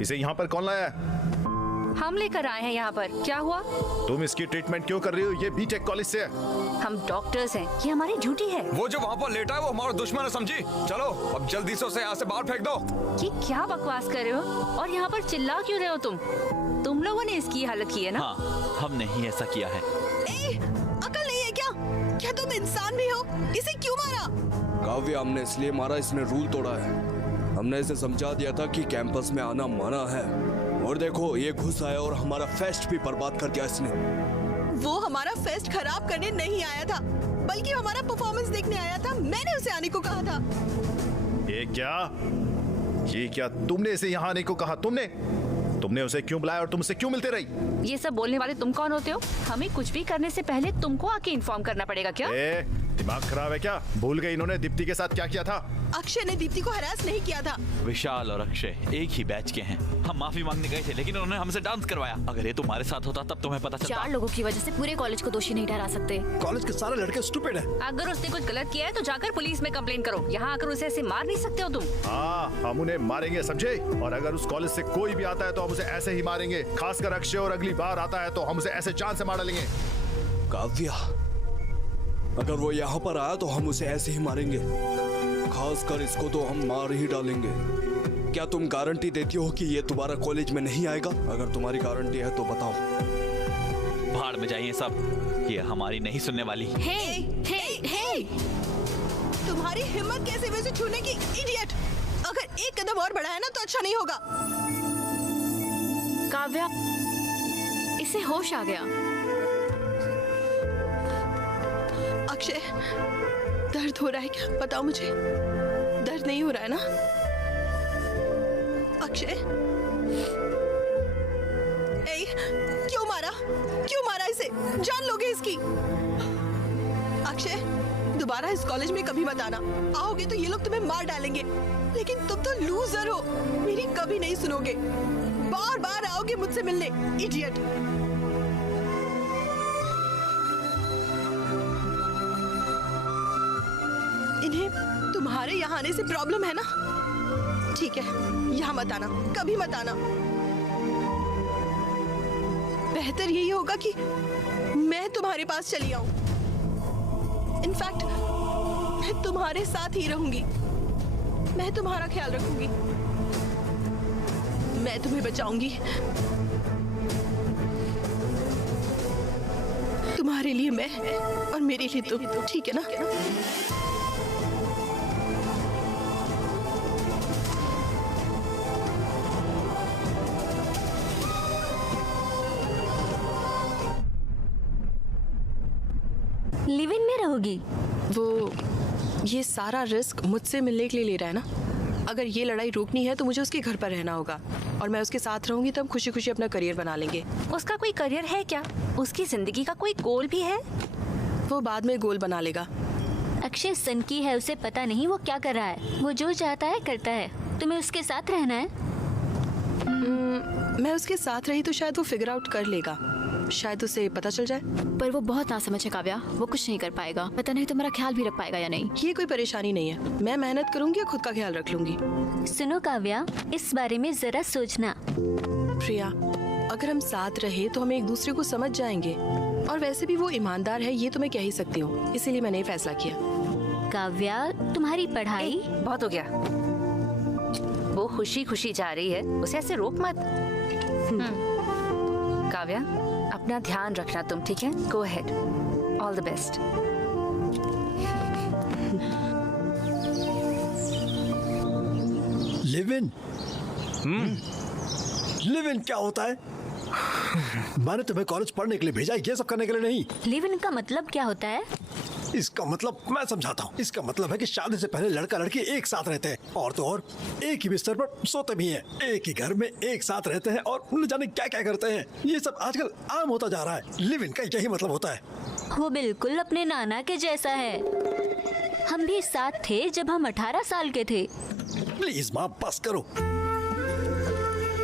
इसे यहाँ पर कौन लाया है? हम लेकर आए हैं यहाँ पर। क्या हुआ? तुम इसकी ट्रीटमेंट क्यों कर रही हो? ये बीटेक कॉलेज से है। हम डॉक्टर्स हैं, ये हमारी ड्यूटी है। वो जो वहाँ पर लेटा है वो हमारा दुश्मन है, समझी? चलो अब जल्दी से उसे यहाँ से बाहर फेंक दो। ये क्या बकवास कर रहे हो? और यहाँ पर चिल्ला क्यों रहे हो तुम लोगों ने इसकी हालत की है ना? हाँ, हमने ही ऐसा किया है। अकल नहीं है क्या? क्या तुम इंसान भी हो? इसे क्यों मारा? काव्या, हमने इसलिए मारा, इसने रूल तोड़ा है। हमने इसे समझा दिया था कि कैंपस में आना मना है, और देखो ये घुस आया और हमारा फेस्ट भी बर्बाद कर दिया इसने। वो हमारा फेस्ट खराब करने नहीं आया था, बल्कि हमारा परफॉर्मेंस देखने आया था। मैंने उसे आने को कहा था। ये क्या तुमने इसे यहाँ आने को कहा? तुमने उसे क्यों बुलाया और तुम उसे क्यों मिलते रही? ये सब बोलने वाले तुम कौन होते हो? हमें कुछ भी करने से पहले तुमको आके इन्फॉर्म करना पड़ेगा क्या? दिमाग खराब है क्या? भूल गई इन्होंने दीप्ति के साथ क्या किया था? अक्षय ने दीप्ति को हरास नहीं किया था। विशाल और अक्षय एक ही बैच के हैं। हम माफी मांगने गए थे, लेकिन उन्होंने हमसे डांस करवाया। अगर ये तुम्हारे साथ होता तब तुम्हें पता चलता। 4 लोगों की वजह से पूरे कॉलेज को दोषी नहीं ठहरा सकते। कॉलेज के सारे लड़के स्टूपिड हैं। अगर उसने कुछ गलत किया है तो जाकर पुलिस में कंप्लेंट करो। यहाँ आकर उसे ऐसे मार नहीं सकते हो तुम। हाँ, हम उन्हें मारेंगे, समझे? और अगर उस कॉलेज से कोई भी आता है तो हम उसे ऐसे ही मारेंगे। खासकर अक्षय, और अगली बार आता है तो हम उसे ऐसे जान से मार डालेंगे। काव्या, अगर वो यहाँ पर आया तो हम उसे ऐसे ही मारेंगे। खासकर इसको तो हम मार ही डालेंगे। क्या तुम गारंटी देती हो कि ये दोबारा कॉलेज में नहीं आएगा? अगर तुम्हारी गारंटी है तो बताओ। भाड़ में जाइए सब, ये हमारी नहीं सुनने वाली। हे! तुम्हारी हिम्मत कैसे वैसे छूने की, इडियट! अगर एक कदम और बढ़ाया ना तो अच्छा नहीं होगा। काव्या, इसे होश आ गया। अक्षय, दर्द हो रहा है क्या? बताओ मुझे, दर्द नहीं हो रहा है ना? अक्षय, क्यों मारा इसे? जान लोगे इसकी। अक्षय, दोबारा इस कॉलेज में कभी मत आना। आओगे तो ये लोग तुम्हें मार डालेंगे। लेकिन तुम तो लूजर हो, मेरी कभी नहीं सुनोगे। बार बार आओगे मुझसे मिलने, इडियट। इन्हें तुम्हारे यहाँ आने से प्रॉब्लम है ना? ठीक है, यहाँ मत आना, कभी मत आना। बेहतर यही होगा कि मैं तुम्हारे पास चली आऊं। इनफैक्ट मैं तुम्हारे साथ ही रहूंगी। मैं तुम्हारा ख्याल रखूंगी। मैं तुम्हें बचाऊंगी। तुम्हारे लिए मैं और मेरे लिए तुम, ठीक है ना? लिव इन में रहोगी? वो ये सारा रिस्क मुझसे मिलने के लिए ले रहा है ना? अगर ये लड़ाई रोकनी है तो मुझे उसके घर पर रहना होगा। और मैं उसके साथ रहूंगी तो हम खुशी खुशी अपना करियर बना लेंगे। उसका कोई करियर है क्या? उसकी जिंदगी का कोई गोल भी है? वो बाद में गोल बना लेगा। अक्षय सन की है, उसे पता नहीं वो क्या कर रहा है। वो जो चाहता है करता है। तुम्हें उसके साथ रहना है। मैं उसके साथ रही तो शायद वो फिगर आउट कर लेगा, शायद उसे पता चल जाए। पर वो बहुत नासमझ है काव्या, वो कुछ नहीं कर पाएगा। पता नहीं तुम्हारा ख्याल भी रख पाएगा या नहीं। ये कोई परेशानी नहीं है, मैं मेहनत करूंगी और खुद का ख्याल रख लूंगी। सुनो काव्या, इस बारे में जरा सोचना। प्रिया, अगर हम साथ रहे तो हम एक दूसरे को समझ जाएंगे, और वैसे भी वो ईमानदार है, ये तो मैं कह ही सकती हूँ, इसीलिए मैंने ये फैसला किया। काव्या, तुम्हारी पढ़ाई बहुत हो गया। वो खुशी खुशी जा रही है, उसे ऐसे रोक मत। काव्या, अपना ध्यान रखना तुम, ठीक है? Go ahead, all the best. Live in. Live in क्या होता है? मैंने तुम्हें कॉलेज पढ़ने के लिए भेजा, ये सब करने के लिए नहीं। लिव इन का मतलब क्या होता है? इसका मतलब मैं समझाता हूँ। इसका मतलब है कि शादी से पहले लड़का लड़की एक साथ रहते हैं, और तो और एक ही बिस्तर पर सोते भी हैं, एक ही घर में एक साथ रहते हैं और न जाने क्या क्या करते हैं। ये सब आजकल आम होता जा रहा है। लिव इन का यही मतलब होता है। वो बिल्कुल अपने नाना के जैसा है। हम भी साथ थे जब हम 18 साल के थे। प्लीज माँ, बस करो।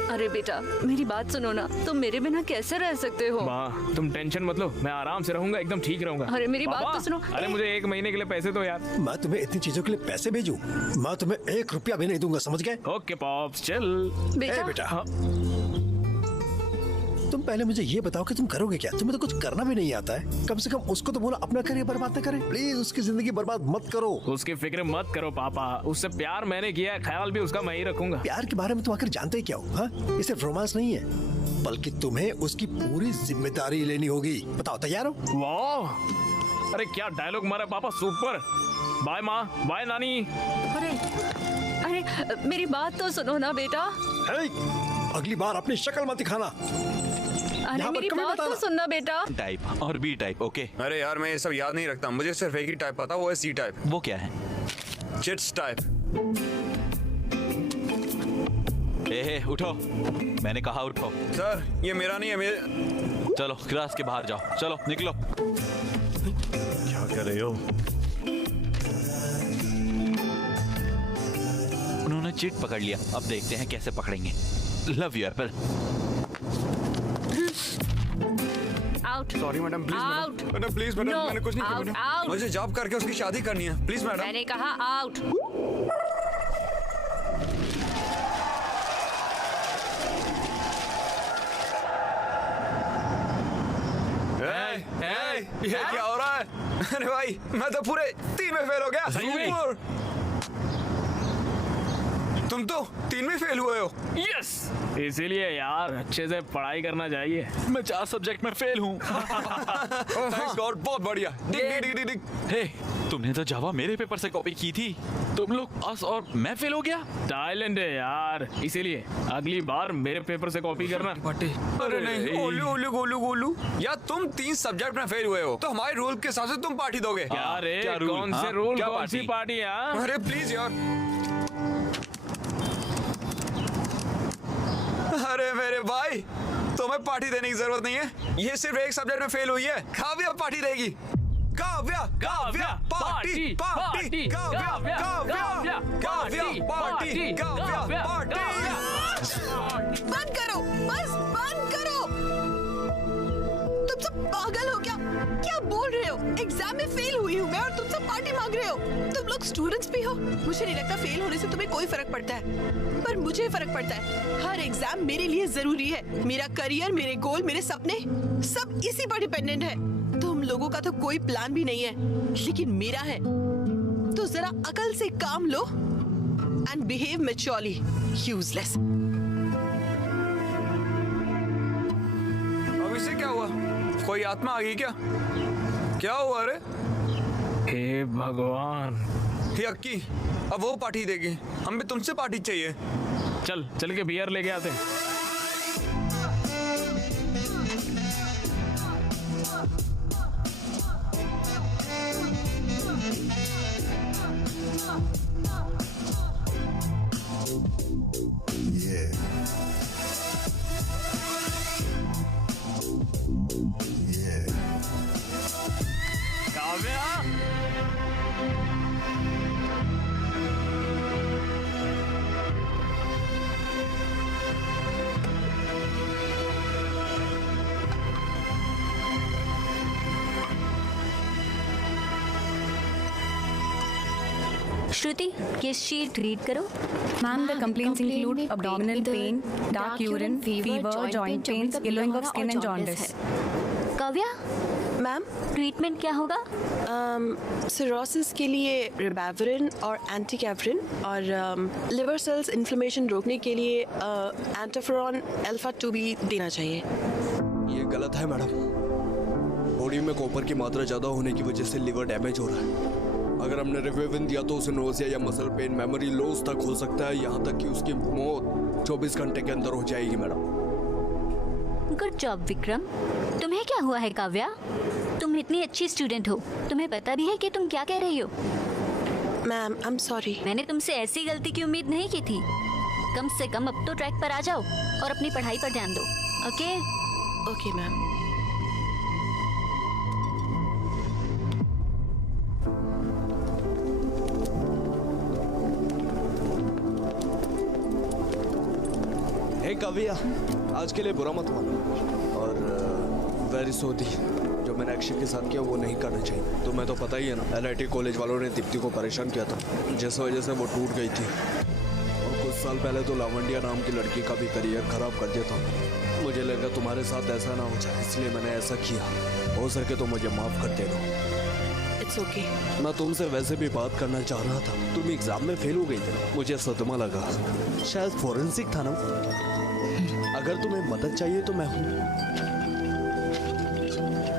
अरे बेटा, मेरी बात सुनो ना, तुम मेरे बिना कैसे रह सकते हो? माँ, तुम टेंशन मत लो, मैं आराम से रहूंगा, एकदम ठीक रहूंगा। अरे मेरी बात तो सुनो। अरे मुझे 1 महीने के लिए पैसे दो यार। मैं तुम्हें इतनी चीजों के लिए पैसे भेजूं? मैं तुम्हें 1 रुपया भी नहीं दूंगा, समझ गए? ओके पॉप्स, चल। बेटा, तुम पहले मुझे ये बताओ कि तुम करोगे क्या? तुम्हें तो कुछ करना भी नहीं आता है। कम से कम उसको तो बोला अपना करियर बर्बाद न करे। प्लीज उसकी जिंदगी बर्बाद मत करो। उसकी फिक्र मत करो पापा, उससे प्यार मैंने किया है, ख्याल भी उसका मैं ही रखूंगा। प्यार के बारे में तुम आखिर जानते ही क्या हो? हाँ, ये सिर्फ रोमांस नहीं है, बल्कि तुम्हें उसकी पूरी जिम्मेदारी लेनी होगी। बताओ, तैयार हो? वाह, अरे क्या डायलॉग मारा पापा, सुपर। बाय माँ, बाय नानी। अरे मेरी बात तो सुनो ना बेटा। अगली बार अपनी शक्ल मत दिखाना। अरे मेरी बात तो सुनना बेटा। टाइप और बी टाइप, ओके। अरे यार, मैं ये सब याद नहीं रखता, मुझे सिर्फ एक ही टाइप पता, वो है सी टाइप। वो क्या है? Chits type. उठो, मैंने कहा उठो। सर, ये मेरा नहीं है, मेरे। चलो क्लास के बाहर जाओ, चलो निकलो। क्या कर रहे हो? उन्होंने चिट पकड़ लिया, अब देखते हैं कैसे पकड़ेंगे। Love you Apple. Out. Sorry madam, please out. Madam, please madam, No, मैंने कुछ नहीं किया out, मैडम। out. मुझे जॉब करके उसकी शादी करनी है, प्लीज मैडम। मैंने कहा आउट। ये क्या हो रहा है? अरे भाई, मैं तो पूरे 3 में फेल हो गया। तुम तो 3 में फेल हुए हो। यस, इसीलिए यार अच्छे से पढ़ाई करना चाहिए। मैं 4 सब्जेक्ट में फेल हूँ। थैंक्स गॉड, बहुत बढ़िया। डिग। हे, तुमने तो जावा मेरे पेपर से कॉपी की थी, तुम लोग पास और मैं फेल हो गया। टाइलेंट है यार, इसीलिए अगली बार मेरे पेपर से कॉपी करना। अरे नहीं, गोलू यार, तुम 3 सब्जेक्ट में फेल हुए हो, तो हमारे रूल के हिसाब से तुम पार्टी दोगे। क्या रे, क्या रूल? कौन से हाँ? रूल, क्या कौन सी पार्टी? अरे प्लीज यार। अरे मेरे भाई, तुम्हें पार्टी देने की जरूरत नहीं है, ये सिर्फ एक सब्जेक्ट में फेल हुई है। काव्या पार्टी देगी। Kavya party, Kavya party. बंद करो, बस बंद करो। तुम सब पागल हो क्या? क्या बोल रहे हो? एग्जाम में फेल हुई हूँ मैं और तुम सब पार्टी मांग रहे हो। तुम लोग स्टूडेंट्स भी हो। मुझे नहीं लगता फेल होने से तुम्हें कोई फर्क पड़ता है, पर मुझे फर्क पड़ता है। हर एग्जाम मेरे लिए जरूरी है। मेरा करियर, मेरे गोल, मेरे सपने सब इसी पर डिपेंडेंट है। तुम लोगों का तो कोई प्लान भी नहीं है, लेकिन मेरा है। तो जरा अकल से काम लो एंड बिहेव मैच्योरली। यूजलेस। अब इसे क्या हुआ? कोई आत्मा आ गई क्या? क्या हुआ? अरे हे भगवान। यक्की, अब वो पार्टी देगी, हम भी तुमसे पार्टी चाहिए। चल के बियर लेके आते हैं। श्रुति ये शीट रीड करो। Ma'am, the complaints include abdominal pain, dark urine, fever, joint pains, yellowing of skin and jaundice. Kavya, ma'am treatment क्या होगा? सिरोसिस के लिए रिबाविरिन और एंटीकैफरिन और लिवर सेल्स इन्फ्लेमेशन रोकने के लिए एंटाफेरॉन अल्फा 2 भी देना चाहिए। ये गलत है मैडम। बॉडी में कॉपर की मात्रा ज़्यादा होने की वजह से लिवर डैमेज हो रहा है। अगर हमने रिवेविन दिया तो उसे नोज़िया या मसल पेन, मेमोरी लॉस तक हो सकता है, यहाँ तक कि उसकी मौत 24 घंटे के अंदर हो जाएगी मैडम। Good job Vikram. तुम्हें क्या हुआ है काव्या? तुम इतनी अच्छी स्टूडेंट हो, तुम्हें पता भी है कि तुम क्या कह रही हो? Ma'am I am sorry. मैंने तुमसे ऐसी गलती की उम्मीद नहीं की थी। कम से कम अब तो ट्रैक पर आ जाओ और अपनी पढ़ाई पर ध्यान दो। Okay? Okay ma'am. Hey Kavya, आज के लिए बुरा मत मानो और वेरी सॉरी। जो मैंने अक्षय के साथ किया वो नहीं करना चाहिए। तुम्हें तो पता ही है ना, LIT कॉलेज वालों ने दीप्ति को परेशान किया था, जिस वजह से वो टूट गई थी। और कुछ साल पहले तो लावंडिया नाम की लड़की का भी करियर खराब कर दिया था। मुझे लगा तुम्हारे साथ ऐसा ना हो जाए, इसलिए मैंने ऐसा किया। हो सके तो मुझे माफ कर देना। It's okay. मैं तुमसे वैसे भी बात करना चाह रहा था। तुम एग्जाम में फेल हो गई थी, मुझे सदमा लगा। शायद फोरेंसिक था ना। अगर तुम्हें मदद चाहिए तो मैं हूँ।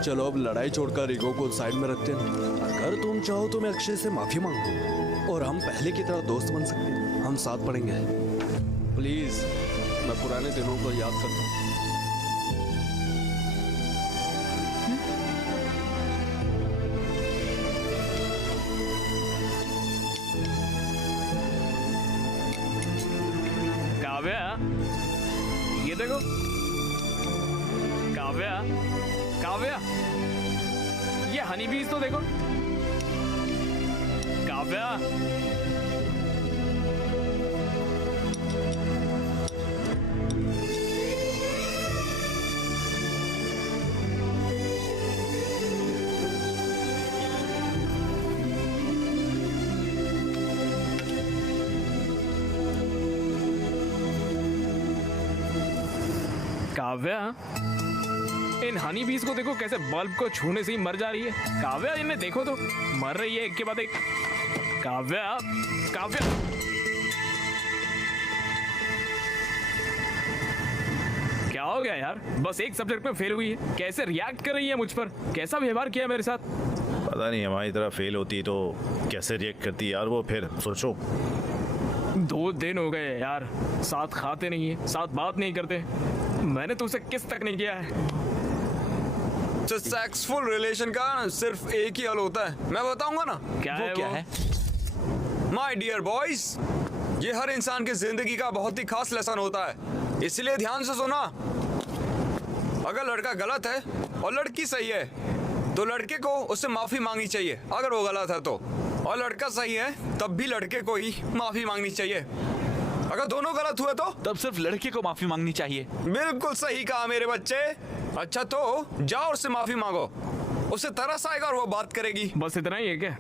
चलो अब लड़ाई छोड़कर ईगो को साइड में रखते हैं। अगर तुम चाहो तो मैं अक्षय से माफी मांगू और हम पहले की तरह दोस्त बन सकते हैं। हम साथ पढ़ेंगे। प्लीज, मैं पुराने दिनों को याद करता हूँ। काव्या, ये देखो। काव्या, काव्या, ये हनी बीज तो देखो। काव्या, काव्या, इन हनी बीज को देखो कैसे बल्ब को छूने से ही मर जा रही है। काव्या, इन्हें देखो तो मर रही है एक के बाद एक। काव्या, काव्या, क्या हो गया यार? बस एक सब्जेक्ट में फेल हुई है, कैसे रिएक्ट कर रही है मुझ पर? कैसा व्यवहार किया मेरे साथ? पता नहीं, हमारी तरह फेल होती तो कैसे रिएक्ट करती यार वो। फिर सोचो, 2 दिन हो गए यार, साथ खाते नहीं है, साथ बात नहीं करते। मैंने तुझसे किस तक नहीं किया है। सक्सेसफुल रिलेशन का सिर्फ एक ही हल होता है, मैं बताऊंगा ना। क्या वो है? क्या है? माय डियर बॉयज, ये हर इंसान की जिंदगी का बहुत ही खास लेसन होता है, इसलिए ध्यान से सुना। अगर लड़का गलत है और लड़की सही है तो लड़के को उससे माफी मांगनी चाहिए अगर वो गलत है तो, और लड़का सही है तब भी लड़के को ही माफी मांगनी चाहिए। अगर दोनों गलत हुए तो तब सिर्फ लड़के को माफी मांगनी चाहिए। बिल्कुल सही कहा मेरे बच्चे। अच्छा तो जाओ उससे माफी मांगो, उसे तरस आएगा और वो बात करेगी। बस इतना ही है क्या?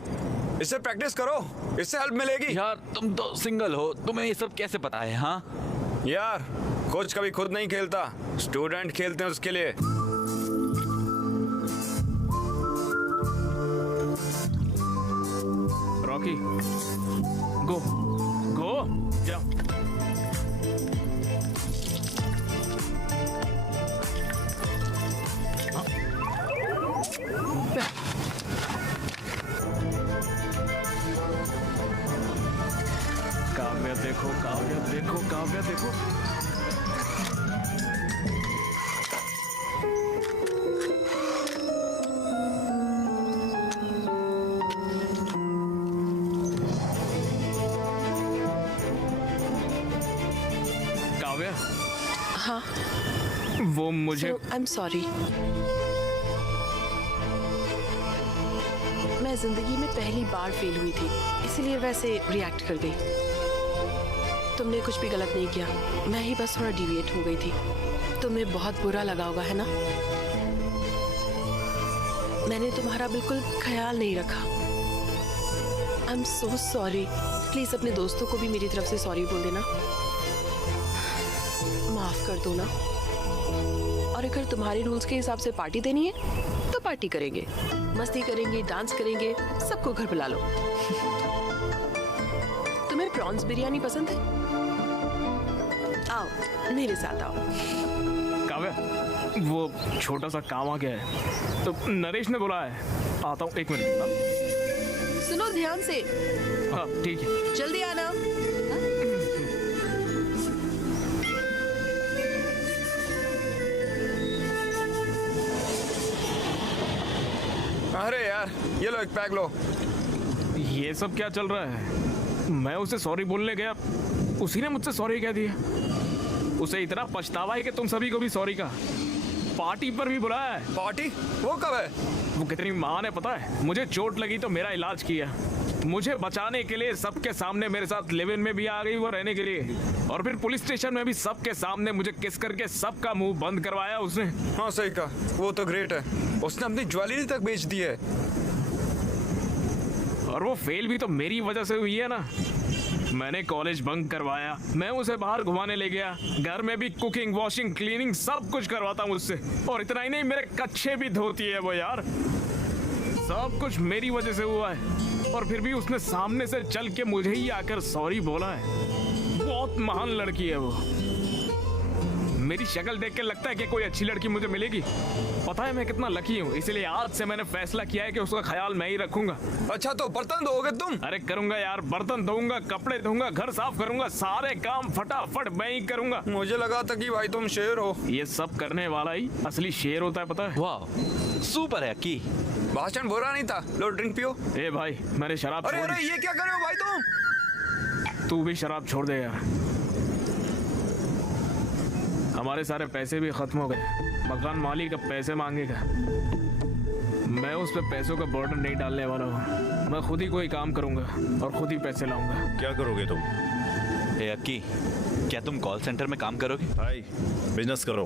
इससे प्रैक्टिस करो, इससे हेल्प मिलेगी। यार तुम तो सिंगल हो, तुम्हें ये सब कैसे पता है? हाँ यार, कोच कभी खुद नहीं खेलता, स्टूडेंट खेलते हैं उसके लिए। रॉकी, गो गो, जाओ। काव्या देखो, काव्या देखो, काव्या देखो। काव्या, हाँ वो मुझे आई एम सॉरी। मैं जिंदगी में पहली बार फेल हुई थी, इसलिए वैसे रिएक्ट कर गई। तुमने कुछ भी गलत नहीं किया, मैं ही बस थोड़ा डिविएट हो गई थी। तुम्हें बहुत बुरा लगा होगा, है ना? मैंने तुम्हारा बिल्कुल ख्याल नहीं रखा। I I am so sorry. Please अपने दोस्तों को भी मेरी तरफ से सॉरी बोल देना, माफ कर दो ना। और अगर तुम्हारे रूल्स के हिसाब से पार्टी देनी है तो पार्टी करेंगे, मस्ती करेंगे, डांस करेंगे, सबको घर बुला लो। तुम्हें प्रॉन्स बिरयानी पसंद है? आओ मेरे साथ आओ। काव्या, वो छोटा सा काम आ गया है तो नरेश ने बोला है, आता हूँ 1 मिनट। सुनो ध्यान से। हाँ ठीक है, जल्दी आना। अरे यार, ये लो एक पैक लो। ये सब क्या चल रहा है? मैं उसे सॉरी बोलने गया, उसी ने मुझसे सॉरी कह दिया। उसे इतना पछतावा है कि तुम सभी को भी सॉरी का। पार्टी पर भी बुलाया है। पार्टी? वो कब है? वो कितनी महान है पता है? मुझे चोट लगी तो मेरा इलाज किया, मुझे बचाने के लिए सबके सामने मेरे साथ लिव इन में भी आ गई वो रहने के लिए, और फिर पुलिस स्टेशन में भी सबके सामने मुझे किस करके सबका मुंह बंद करवाया उसने। हाँ सही कहा, वो तो ग्रेट है। उसने अपनी ज्वेलरी तक बेच दी है। और वो फेल भी तो मेरी वजह से हुई है ना। मैंने कॉलेज बंक करवाया, मैं उसे बाहर घुमाने ले गया, घर में भी कुकिंग, वॉशिंग, क्लीनिंग सब कुछ करवाता हूँ उससे। और इतना ही नहीं, मेरे कच्छे भी धोती है वो यार। सब कुछ मेरी वजह से हुआ है, और फिर भी उसने सामने से चल के मुझे ही आकर सॉरी बोला है। बहुत महान लड़की है वो। मेरी शक्ल देख के लगता है कि कोई अच्छी लड़की मुझे मिलेगी। पता है मैं कितना लकी हूँ, इसलिए आज से मैंने फैसला किया है कि उसका ख्याल मैं ही रखूंगा। अच्छा तो बर्तन धोगे तुम? अरे करूंगा यार, बर्तन धोऊंगा, कपड़े धोऊंगा, घर साफ करूंगा, सारे काम फटाफट मैं ही करूंगा। मुझे लगा था कि भाई तुम शेर हो। ये सब करने वाला ही असली शेर होता है, पता है? वाह सुपर है की। भाषण बुरा नहीं था। लो ड्रिंक पियो। ए भाई, मैंने शराब अरे छोड़ी। अरे ये क्या कर रहे हो भाई तुम? तू भी शराब छोड़ दे यार। हमारे सारे पैसे भी खत्म हो गए, मकान मालिक अब पैसे मांगेगा। मैं उस पे पैसों का बर्डन नहीं डालने वाला हूँ। मैं खुद ही कोई काम करूंगा और खुद ही पैसे लाऊंगा। क्या करोगे तुम? ए अक्की, क्या तुम कॉल सेंटर में काम करोगे? भाई बिजनेस करो।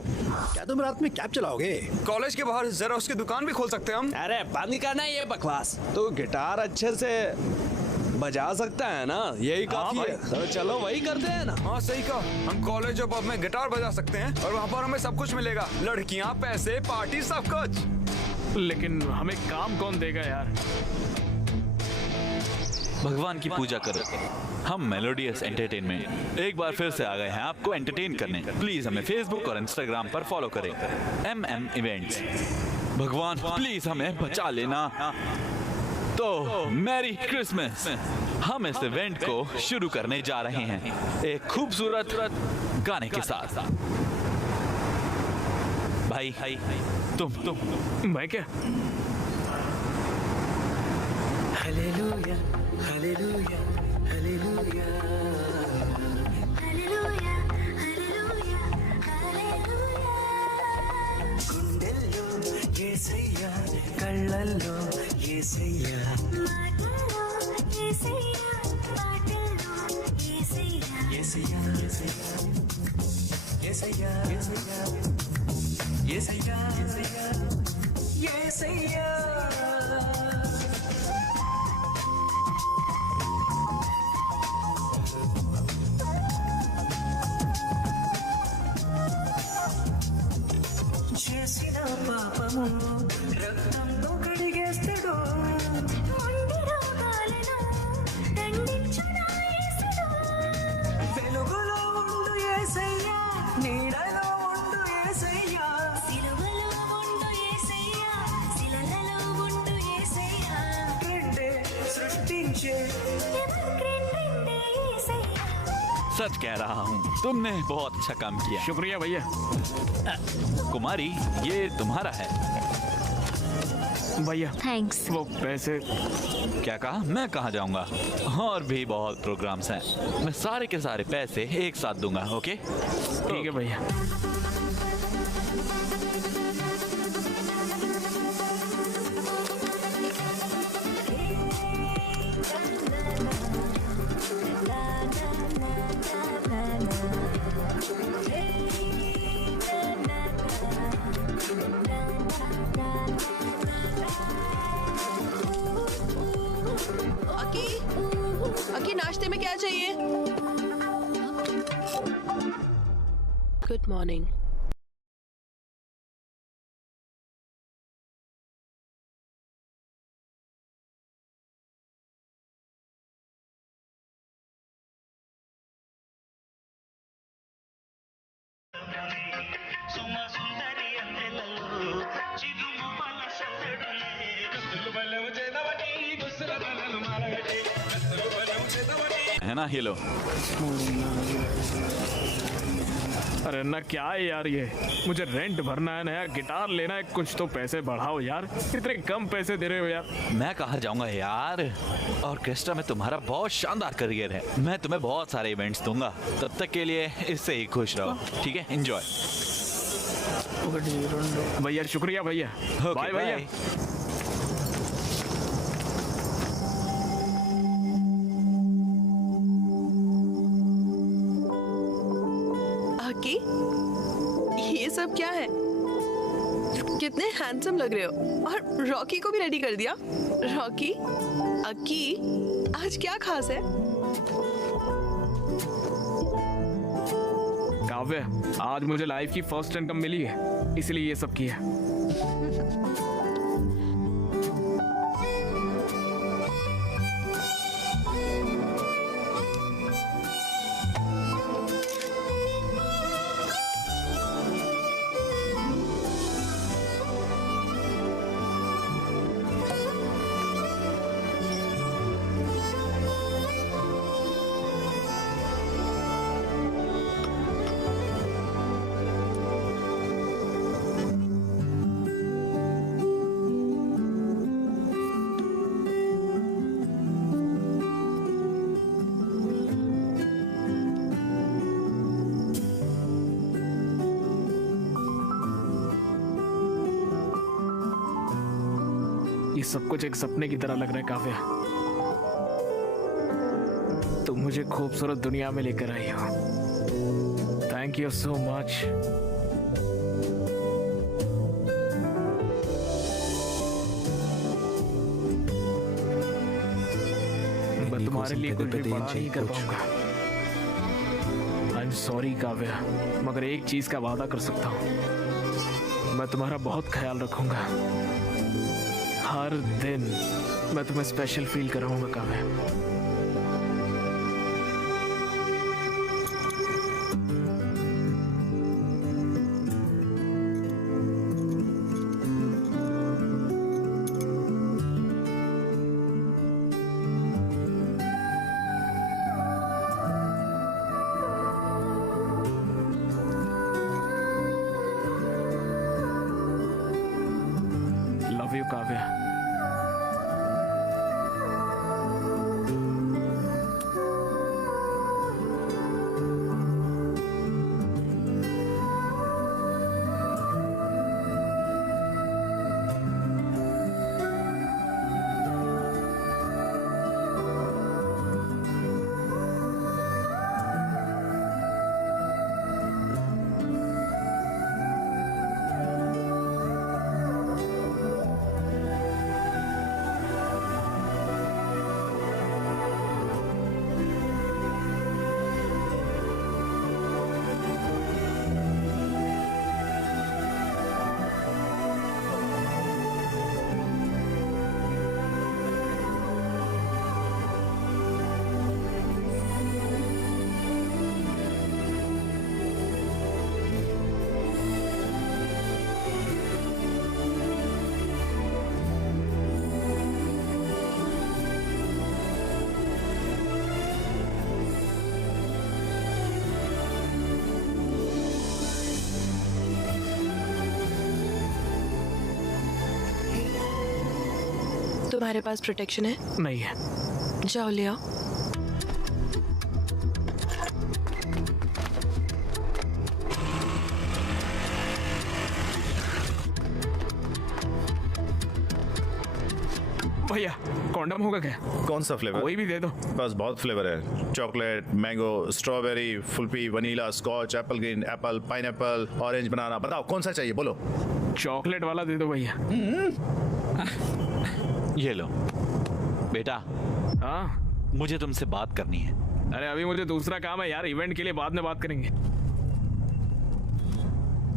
क्या तुम रात में कैब चलाओगे? कॉलेज के बाहर जरा उसकी दुकान भी खोल सकते हैं हम। अरे बंद करना ये बकवास। तो गिटार अच्छे से बजा सकता है ना, यही काफी है। तो चलो वही करते हैं ना। हाँ सही कहा, हम कॉलेज और पब में गिटार बजा सकते हैं और वहाँ पर हमें सब कुछ मिलेगा, लड़कियाँ, पैसे, पार्टी, सब कुछ। लेकिन हमें काम कौन देगा यार? भगवान की पूजा करो। हम मेलोडियस एंटरटेनमेंट एक बार फिर से आ गए हैं आपको एंटरटेन करने। प्लीज हमें फेसबुक और इंस्टाग्राम पर फॉलो करें, MM इवेंट्स। भगवान प्लीज हमें बचा लेना। तो मैरी क्रिसमस। हम इस इवेंट को शुरू करने जा रहे हैं एक खूबसूरत गाने के साथ। भाई तुम मैं क्या? Hallelujah hallelujah hallelujah hallelujah hallelujah hallelujah. गुंडेल्लो యేసయ్యా, కళ్ళల్లో యేసయ్యా, మాటల్లో యేసయ్యా, పాటల్లో యేసయ్యా, యేసయ్యా యేసయ్యా యేసయ్యా యేసయ్యా యేసయ్యా యేసయ్యా। చేసిన పాపము రక్తంతో కడిగేస్తాడు, ఉండి రోగాలను దండించునా యేసుడు। వెలుగులో ఉండు యేసయ్యా, నీడలో ఉండు యేసయ్యా, సిలువలో ఉండు యేసయ్యా, శిలలలో ఉండు యేసయ్యా। రెండే సృష్టించే రెండే యేసయ్యా। सच कह रहा हूँ, तुमने बहुत अच्छा काम किया। शुक्रिया भैया। कुमारी ये तुम्हारा है। भैया थैंक्स। वो पैसे। क्या कहा? मैं कहाँ जाऊंगा, और भी बहुत प्रोग्राम्स हैं। मैं सारे के सारे पैसे एक साथ दूंगा। ओके ठीक है भैया। Aki? मॉर्निंग। है ना, ये लो। अरे ना क्या है यार ये, मुझे रेंट भरना है, नया गिटार लेना है, कुछ तो पैसे बढ़ाओ यार, इतने कम पैसे दे रहे हो यार। मैं कहाँ जाऊंगा यार, ऑर्केस्ट्रा में तुम्हारा बहुत शानदार करियर है, मैं तुम्हें बहुत सारे इवेंट्स दूंगा, तब तक के लिए इससे ही खुश रहो, ठीक है? एंजॉय। भैया शुक्रिया भैया, बाय भैया। आकी, ये सब क्या है? कितने हैंडसम लग रहे हो, और रॉकी को भी रेडी कर दिया। रॉकी, अक्की, आज क्या खास है? काव्य, आज मुझे लाइफ की फर्स्ट इनकम मिली है, इसलिए ये सब किया। ये सब कुछ एक सपने की तरह लग रहा है काव्या, तुम मुझे खूबसूरत दुनिया में लेकर आई हो। Thank you so much. मैं तुम्हारे लिए कुछ भी बड़ा नहीं कर पाऊंगा। आई एम सॉरी काव्या, मगर एक चीज का वादा कर सकता हूँ, मैं तुम्हारा बहुत ख्याल रखूंगा। हर दिन मैं तुम्हें स्पेशल फील कराऊंगा काव्या। Love you Kavya. तुम्हारे पास प्रोटेक्शन है? नहीं है। जाओ ले आओ। भैया कॉन्डम होगा क्या? कौन सा फ्लेवर? कोई भी दे दो। बस बहुत फ्लेवर है, चॉकलेट, मैंगो, स्ट्रॉबेरी, फुल्फी, vanilla, scotch, apple green, apple, pineapple, orange, banana. बताओ कौन सा चाहिए, बोलो। चॉकलेट वाला दे दो भैया। ये लो बेटा। हाँ, मुझे तुमसे बात करनी है। अरे अभी मुझे दूसरा काम है यार, इवेंट के लिए बाद में बात करेंगे।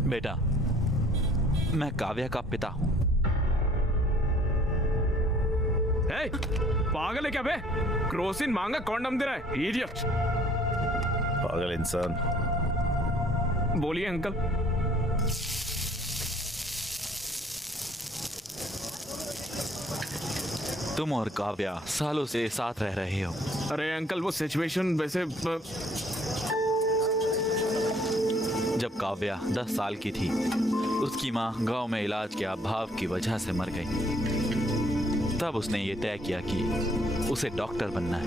बेटा, मैं काव्या का पिता हूँ। पागल है क्या बे? क्रोसिन मांगा कॉन्डम दे रहा है, इडियट। पागल इंसान। बोलिए अंकल। तुम और काव्या सालों से साथ रह रहे हो। अरे अंकल, वो सिचुएशन वैसे जब काव्या 10 साल की थी, उसकी माँ गांव में इलाज के अभाव की वजह से मर गई। तब उसने ये तय किया कि उसे डॉक्टर बनना है।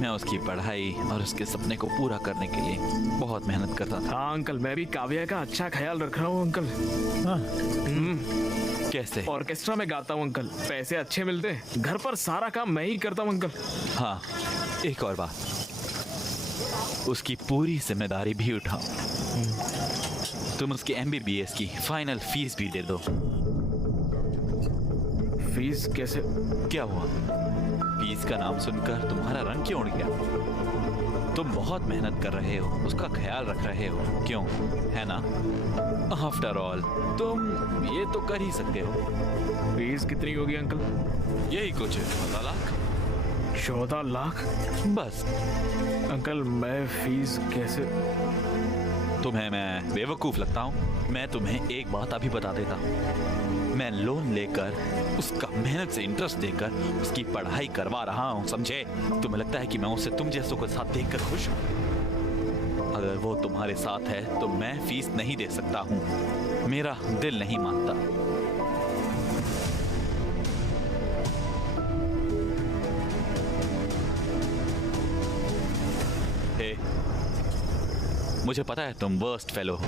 मैं उसकी पढ़ाई और उसके सपने को पूरा करने के लिए बहुत मेहनत करता था। हाँ अंकल, मैं भी काव्या का अच्छा ख्याल रख रहा हूँ अंकल। हाँ। कैसे? ऑर्केस्ट्रा में गाता हूँ अंकल, पैसे अच्छे मिलते हैं। घर पर सारा काम मैं ही करता हूँ अंकल। हाँ, एक और बात, उसकी पूरी जिम्मेदारी भी उठाओ। तुम उसके MBBS की फाइनल फीस भी दे दो। फीस कैसे? क्या हुआ? फीस का नाम सुनकर तुम्हारा रंग क्यों उड़ गया? तुम बहुत मेहनत कर रहे हो, उसका ख्याल रख रहे हो, क्यों? है ना? आफ्टर ऑल तुम ये तो कर ही सकते हो। फीस कितनी होगी अंकल? यही कुछ 14 लाख। 14 लाख? बस। अंकल, मैं फीस कैसे? तुम्हें मैं बेवकूफ लगता हूँ? मैं तुम्हें एक बात अभी बता देता हूँ। मैं लोन लेकर, उसका मेहनत से इंटरेस्ट देकर उसकी पढ़ाई करवा रहा हूँ, समझे? तुम्हें लगता है कि मैं उसे तुम जैसों के साथ देखकर खुश हूँ? अगर वो तुम्हारे साथ है तो मैं फीस नहीं दे सकता हूँ। मेरा दिल नहीं मानता। हे, मुझे पता है तुम वर्स्ट फेलो हो,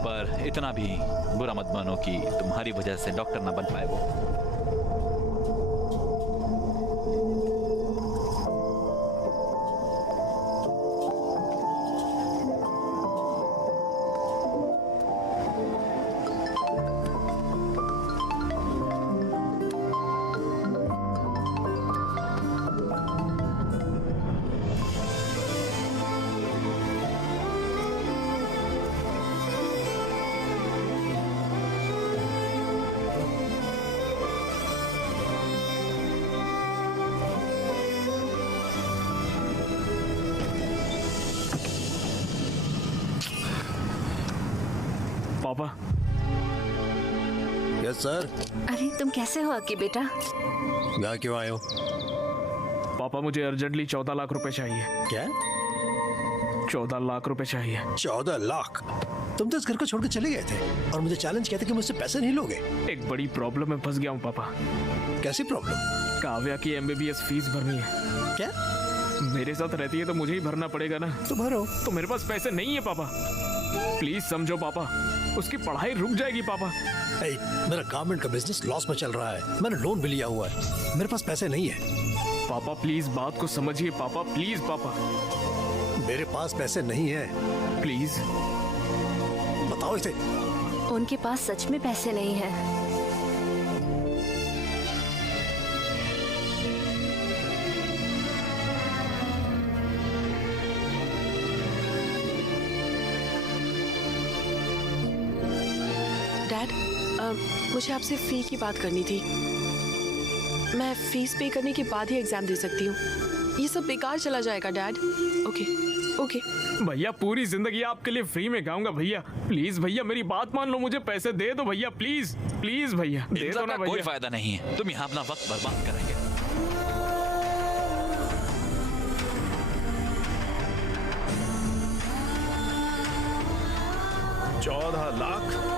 पर इतना भी बुरा मत मानो कि तुम्हारी वजह से डॉक्टर ना बन पाए वो। पापा। Yes sir. अरे तुम कैसे हो अक्की बेटा? यहाँ क्यों आए हो? पापा, मुझे अर्जेंटली 14 लाख रुपए चाहिए। क्या? 14 लाख रुपए चाहिए। 14 लाख? तुम तो इस घर को छोड़कर चले गए थे और मुझे चैलेंज किया था कि मुझसे पैसे नहीं लोगे। एक बड़ी प्रॉब्लम में फंस गया हूँ पापा। कैसी प्रॉब्लम? काव्या की MBBS फीस भरनी है। क्या? मेरे साथ रहती है तो मुझे ही भरना पड़ेगा ना। तो भरो। तो मेरे पास पैसे नहीं है पापा। प्लीज समझो पापा, उसकी पढ़ाई रुक जाएगी पापा। मेरा गारमेंट का बिजनेस लॉस में चल रहा है, मैंने लोन भी लिया हुआ है, मेरे पास पैसे नहीं है। पापा प्लीज बात को समझिए पापा, प्लीज पापा। मेरे पास पैसे नहीं है। प्लीज बताओ इसे। उनके पास सच में पैसे नहीं है। डैड, मुझे आपसे फी की बात करनी थी। मैं फीस पे करने के बाद ही एग्जाम दे सकती हूँ। ये सब बेकार चला जाएगा डैड। Okay okay. भैया, पूरी जिंदगी आपके लिए फ्री में गाऊंगा भैया। प्लीज भैया मेरी बात मान लो, मुझे पैसे दे दो भैया, प्लीज प्लीज भैया दे दो ना भैया। कोई फायदा नहीं है, तुम यहाँ अपना वक्त बर्बाद करेंगे। 14 लाख?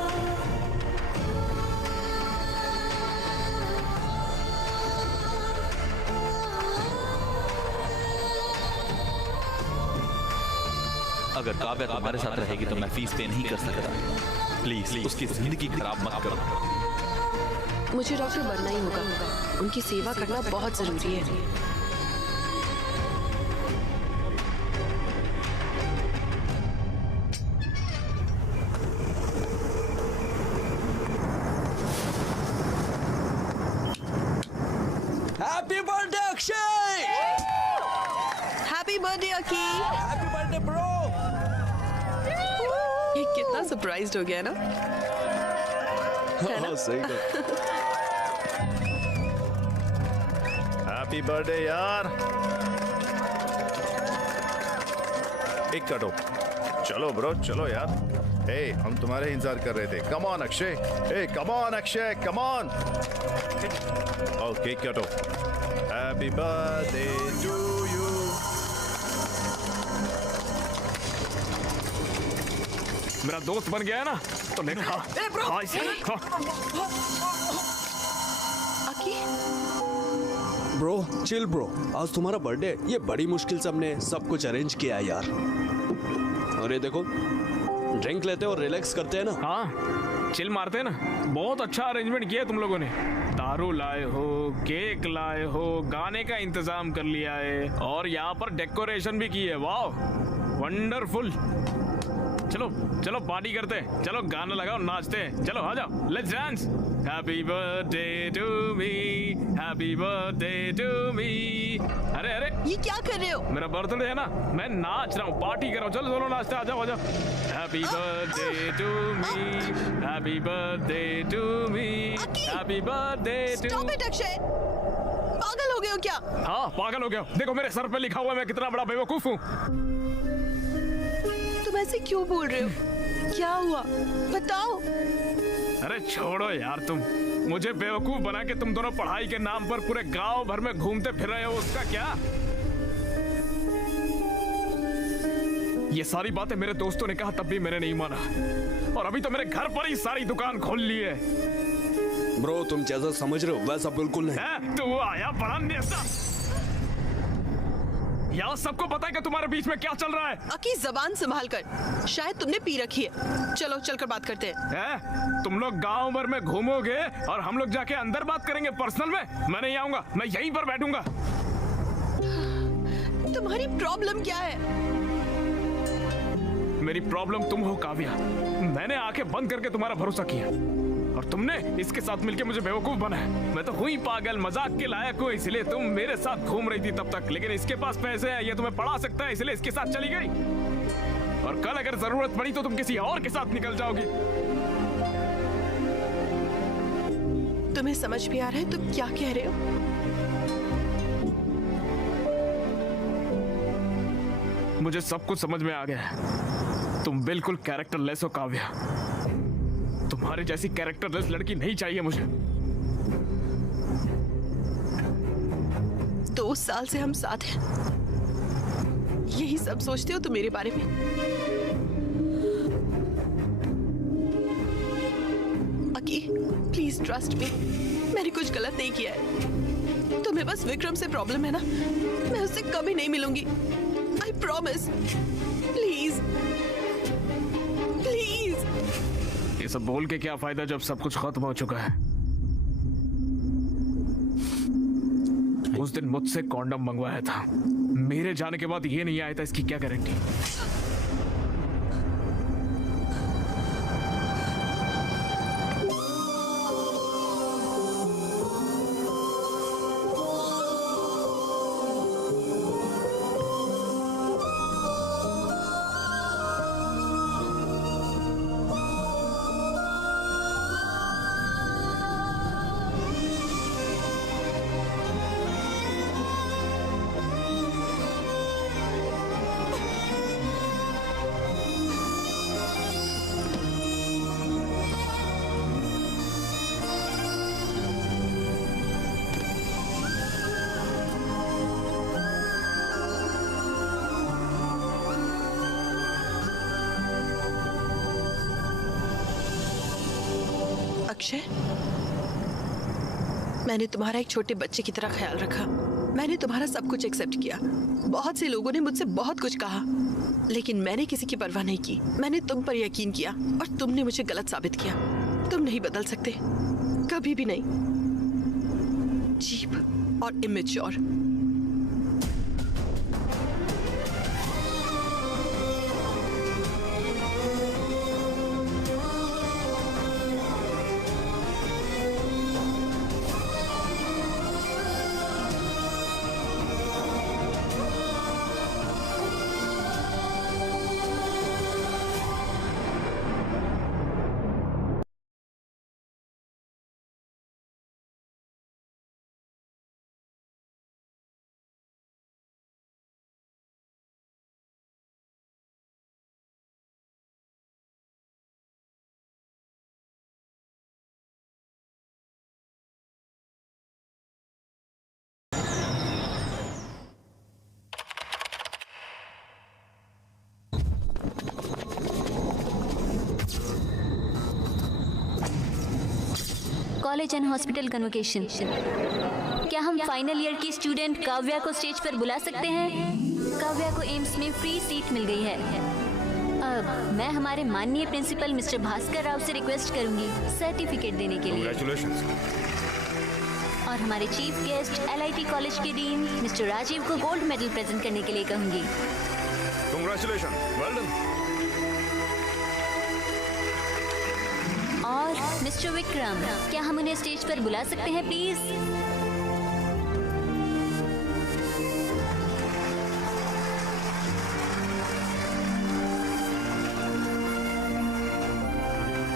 अगर काव्या तुम्हारे साथ रहेगी तो मैं फीस पे नहीं कर सकता। प्लीज उसकी जिंदगी खराब मत करो। मुझे डॉक्टर बनना ही होगा। उनकी सेवा करना बहुत जरूरी है। Happy birthday Akshay! Happy birthday Aki! Happy birthday bro! ये कितना सरप्राइज सरप्राइज्ड हो गया ना? हाँ सही बात। हैप्पी बर्थडे यार। एक काटो। चलो ब्रो, चलो यार। ए, हम तुम्हारे इंतजार कर रहे थे। Come on Akshay. ए, come on Akshay, come on. ओ, केक काटो। Happy birthday to you. मेरा दोस्त बन गया है ना, तो ले खा। खा इसे, खा। ब्रो चिल ब्रो, आज तुम्हारा बर्थडे, ये बड़ी मुश्किल से हमने सब कुछ अरेंज किया है यार। और ये देखो, ड्रिंक लेते और रिलैक्स करते हैं ना। हाँ, चिल मारते हैं ना। बहुत अच्छा अरेंजमेंट किया तुम लोगों ने। दारू लाए हो, केक लाए हो, गाने का इंतजाम कर लिया है और यहाँ पर डेकोरेशन भी की है। वाह, वंडरफुल। चलो चलो पार्टी करते हैं। चलो गाना लगाओ, नाचते हैं। चलो आ जाओ, let's dance. Happy birthday to me, happy birthday to me. अरे अरे, ये क्या कर रहे हो? मेरा बर्थडे है ना, मैं नाच रहा हूँ, पार्टी कर रहा हूँ। चलो दोनों नाचते, आ जाओ आ जाओ। Happy birthday to me, happy birthday to me, happy birthday to. Stop it Akshay, पागल हो गए हो क्या? हाँ पागल हो गया। देखो मेरे सर पे लिखा हुआ है, मैं कितना बड़ा बेवकूफ हूँ। तुम ऐसे क्यों बोल रहे हो? क्या हुआ बताओ। अरे छोड़ो यार, तुम मुझे बेवकूफ बना के तुम दोनों पढ़ाई के नाम पर पूरे गांव भर में घूमते फिर रहे हो, उसका क्या? ये सारी बातें मेरे दोस्तों ने कहा, तब भी मैंने नहीं माना। और अभी तो मेरे घर पर ही सारी दुकान खोल ली है। ब्रो तुम जैसा समझ रहे हो वैसा बिल्कुल नहीं। तू आया बड़ा नेता। यहाँ सबको पता है कि तुम्हारे बीच में क्या चल रहा है। अकी जबान संभाल कर, शायद तुमने पी रखी है। चलो चलकर बात करते हैं। तुम लोग गांव भर में घूमोगे और हम लोग जाके अंदर बात करेंगे पर्सनल में। मैं नहीं आऊंगा, मैं यहीं पर बैठूंगा। तुम्हारी प्रॉब्लम क्या है? मेरी प्रॉब्लम तुम हो काव्या। मैंने आंखें बंद करके तुम्हारा भरोसा किया और तुमने इसके साथ मिलके मुझे बेवकूफ बनाया। मैं तो हुई पागल, मजाक के लायक हूँ, इसलिए तुम मेरे साथ घूम रही थी तब तक। लेकिन इसके पास पैसे हैं, ये तुम्हें पढ़ा सकता है, इसलिए इसके साथ चली गई। और कल अगर जरूरत पड़ी तो तुम किसी और के साथ निकल जाओगी। तुम्हें समझ भी आ रहा है तुम क्या कह रहे हो? मुझे सब कुछ समझ में आ गया है। तुम बिल्कुल कैरेक्टरलेस हो काव्या। तुम्हारे जैसी कैरेक्टरलेस लड़की नहीं चाहिए मुझे। 2 साल से हम साथ हैं, यही सब सोचते हो तुम मेरे बारे में? अकी प्लीज ट्रस्ट मी, मैंने कुछ गलत नहीं किया है। तुम्हें बस विक्रम से प्रॉब्लम है ना, मैं उससे कभी नहीं मिलूंगी। I promise. Please please. ये सब बोल के क्या फायदा जब सब कुछ खत्म हो चुका है। उस दिन मुझसे कॉन्डम मंगवाया था, मेरे जाने के बाद ये नहीं आया था, इसकी क्या गारंटी? अक्षय, मैंने तुम्हारा एक छोटे बच्चे की तरह ख्याल रखा। मैंने तुम्हारा सब कुछ एक्सेप्ट किया। बहुत से लोगों ने मुझसे बहुत कुछ कहा, लेकिन मैंने किसी की परवाह नहीं की। मैंने तुम पर यकीन किया और तुमने मुझे गलत साबित किया। तुम नहीं बदल सकते, कभी भी नहीं। चीप और immature. College and hospital convocation. क्या हम फाइनल ईयर की स्टूडेंट काव्या को स्टेज पर बुला सकते हैं? काव्या को एम्स में फ्री सीट मिल गई है। अब मैं हमारे माननीय प्रिंसिपल मिस्टर भास्कर राव से रिक्वेस्ट करूंगी सर्टिफिकेट देने के लिए। और हमारे चीफ गेस्ट LIT कॉलेज के डीन मिस्टर राजीव को गोल्ड मेडल प्रेजेंट करने के लिए कहूंगी। Congratulations, well done. और मिस्टर विक्रम, क्या हम उन्हें स्टेज पर बुला सकते हैं प्लीज?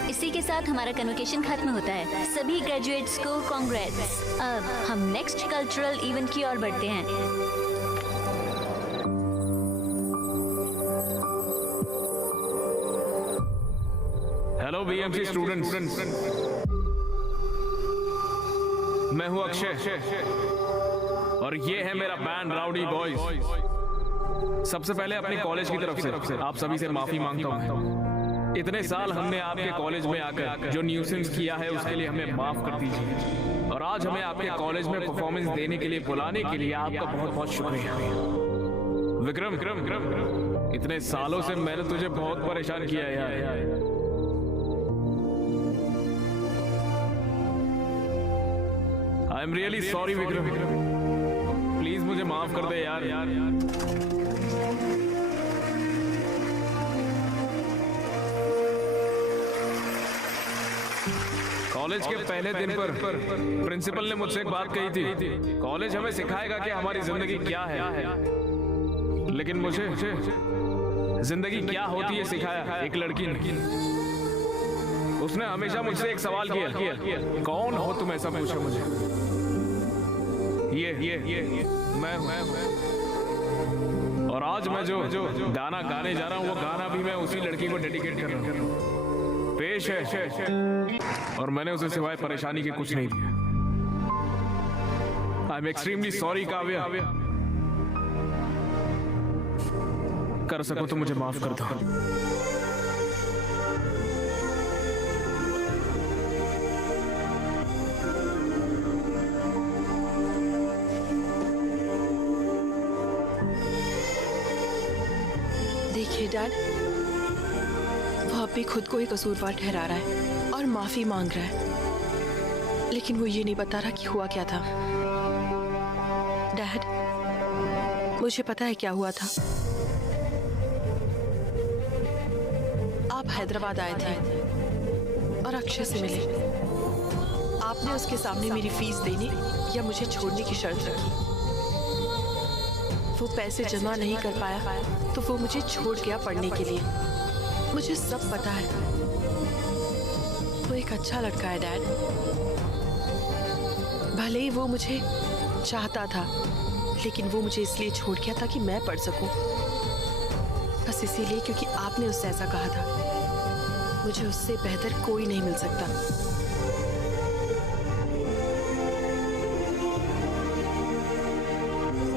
इसी के साथ हमारा कन्वोकेशन खत्म होता है। सभी ग्रेजुएट्स को कांग्रेट्स। अब हम नेक्स्ट कल्चरल इवेंट की ओर बढ़ते हैं। हेलो BMC स्टूडेंट्स, मैं हूं अक्षय और ये है मेरा बैंड राउडी बॉयज। सबसे पहले अपने कॉलेज की तरफ से आप सभी से माफी मांगता हूं। इतने साल हमने आपके कॉलेज में आकर जो न्यूसेंस किया है उसके लिए हमें माफ कर दीजिए। और आज हमें आपके कॉलेज में परफॉर्मेंस देने के लिए बुलाने के लिए आपका बहुत बहुत शुक्रिया। विक्रम, इतने सालों से मैंने तुझे बहुत परेशान किया यार। I am really sorry Vikram, please मुझे माफ कर दे यार। कॉलेज के पहले दिन पर प्रिंसिपल ने मुझसे एक बात कही थी, कॉलेज हमें सिखाएगा कि हमारी जिंदगी क्या है, लेकिन मुझे जिंदगी क्या होती है सिखाया एक लड़की ने। उसने हमेशा मुझसे एक सवाल किया, कौन हो तुम, ऐसा पूछा मुझे। ये मैं और आज मैं जो गाना गाने जा रहा हूँ वो गाना भी मैं उसी लड़की को डेडिकेट कर रहा हूँ। पेश है और मैंने उसे सिवाय परेशानी के कुछ नहीं दिया। I am extremely sorry Kavya. कर सको तो मुझे माफ कर दो। देखिए डैड, वो अब भी खुद को ही कसूरवार ठहरा रहा है और माफी मांग रहा है, लेकिन वो ये नहीं बता रहा कि हुआ क्या था। डैड, मुझे पता है क्या हुआ था। आप हैदराबाद आए थे और अक्षय से मिले। आपने उसके सामने मेरी फीस देने या मुझे छोड़ने की शर्त रखी। वो पैसे जमा नहीं कर पाया तो वो मुझे छोड़ गया पढ़ने के लिए। मुझे सब पता है। वो एक अच्छा लड़का है डैड। भले ही वो मुझे चाहता था, लेकिन वो मुझे इसलिए छोड़ गया ताकि मैं पढ़ सकूं। बस इसीलिए क्योंकि आपने उससे ऐसा कहा था। मुझे उससे बेहतर कोई नहीं मिल सकता।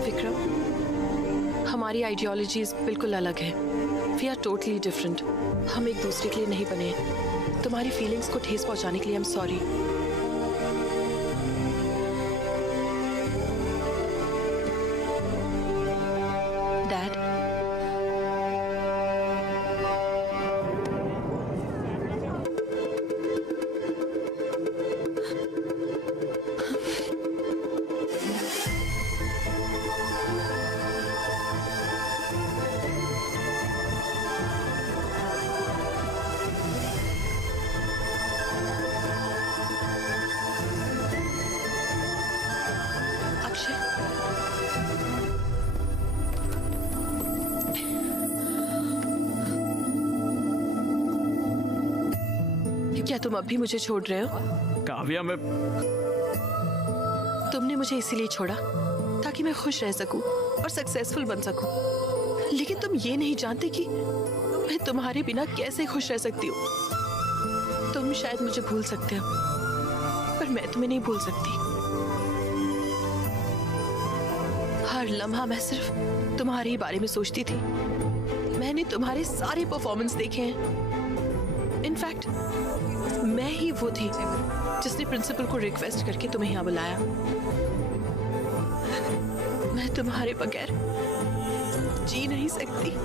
विक्रम, हमारी आइडियोलॉजीज बिल्कुल अलग है। We are totally different. हम एक दूसरे के लिए नहीं बने हैं। तुम्हारी फीलिंग्स को ठेस पहुंचाने के लिए आई एम सॉरी। डैड, क्या तुम अब भी मुझे छोड़ रहे हो? काव्या, मैं तुमने मुझे इसीलिए छोड़ा ताकि मैं खुश रह सकूं और सक्सेसफुल बन सकूं। लेकिन तुम ये नहीं जानते कि मैं तुम्हारे बिना कैसे खुश रह सकती हूँ। तुम शायद मुझे भूल सकते हो, पर मैं तुम्हें नहीं भूल सकती। हर लम्हा मैं सिर्फ तुम्हारे ही बारे में सोचती थी। मैंने तुम्हारे सारे परफॉर्मेंस देखे हैं। इन इनफैक्ट मैं ही वो थी जिसने प्रिंसिपल को रिक्वेस्ट करके तुम्हें यहाँ बुलाया। मैं तुम्हारे बगैर जी नहीं सकती।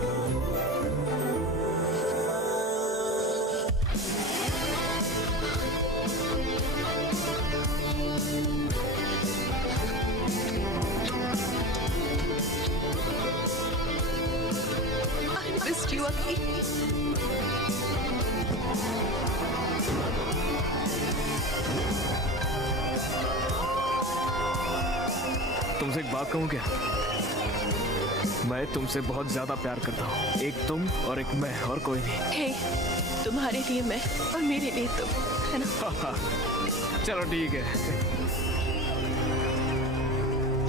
I missed you, Aki. तुमसे एक बात कहूँ क्या? मैं तुमसे बहुत ज्यादा प्यार करता हूँ। एक तुम और एक मैं, और कोई नहीं। Hey, तुम्हारे लिए मैं और मेरे लिए तुम, है ना? चलो ठीक है।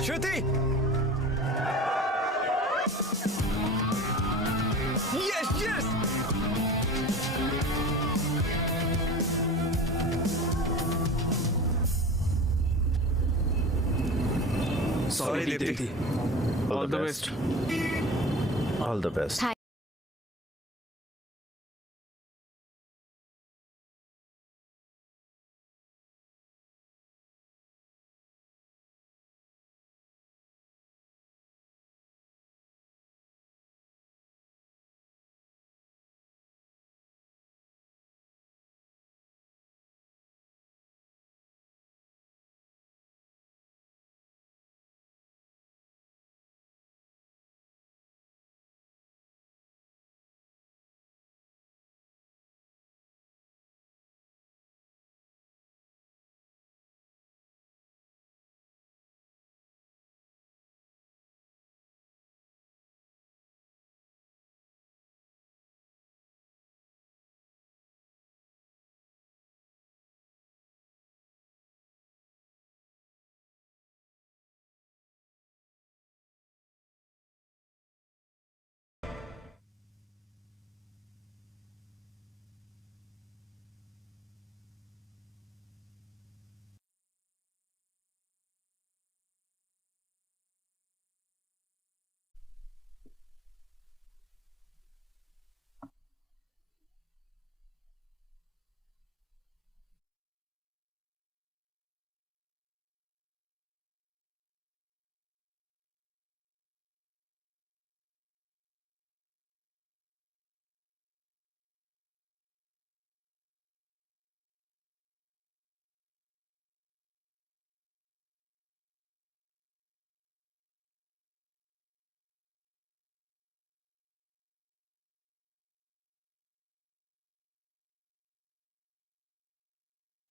Shruti, yes yes. Sorry Deepti. All the best. All the best.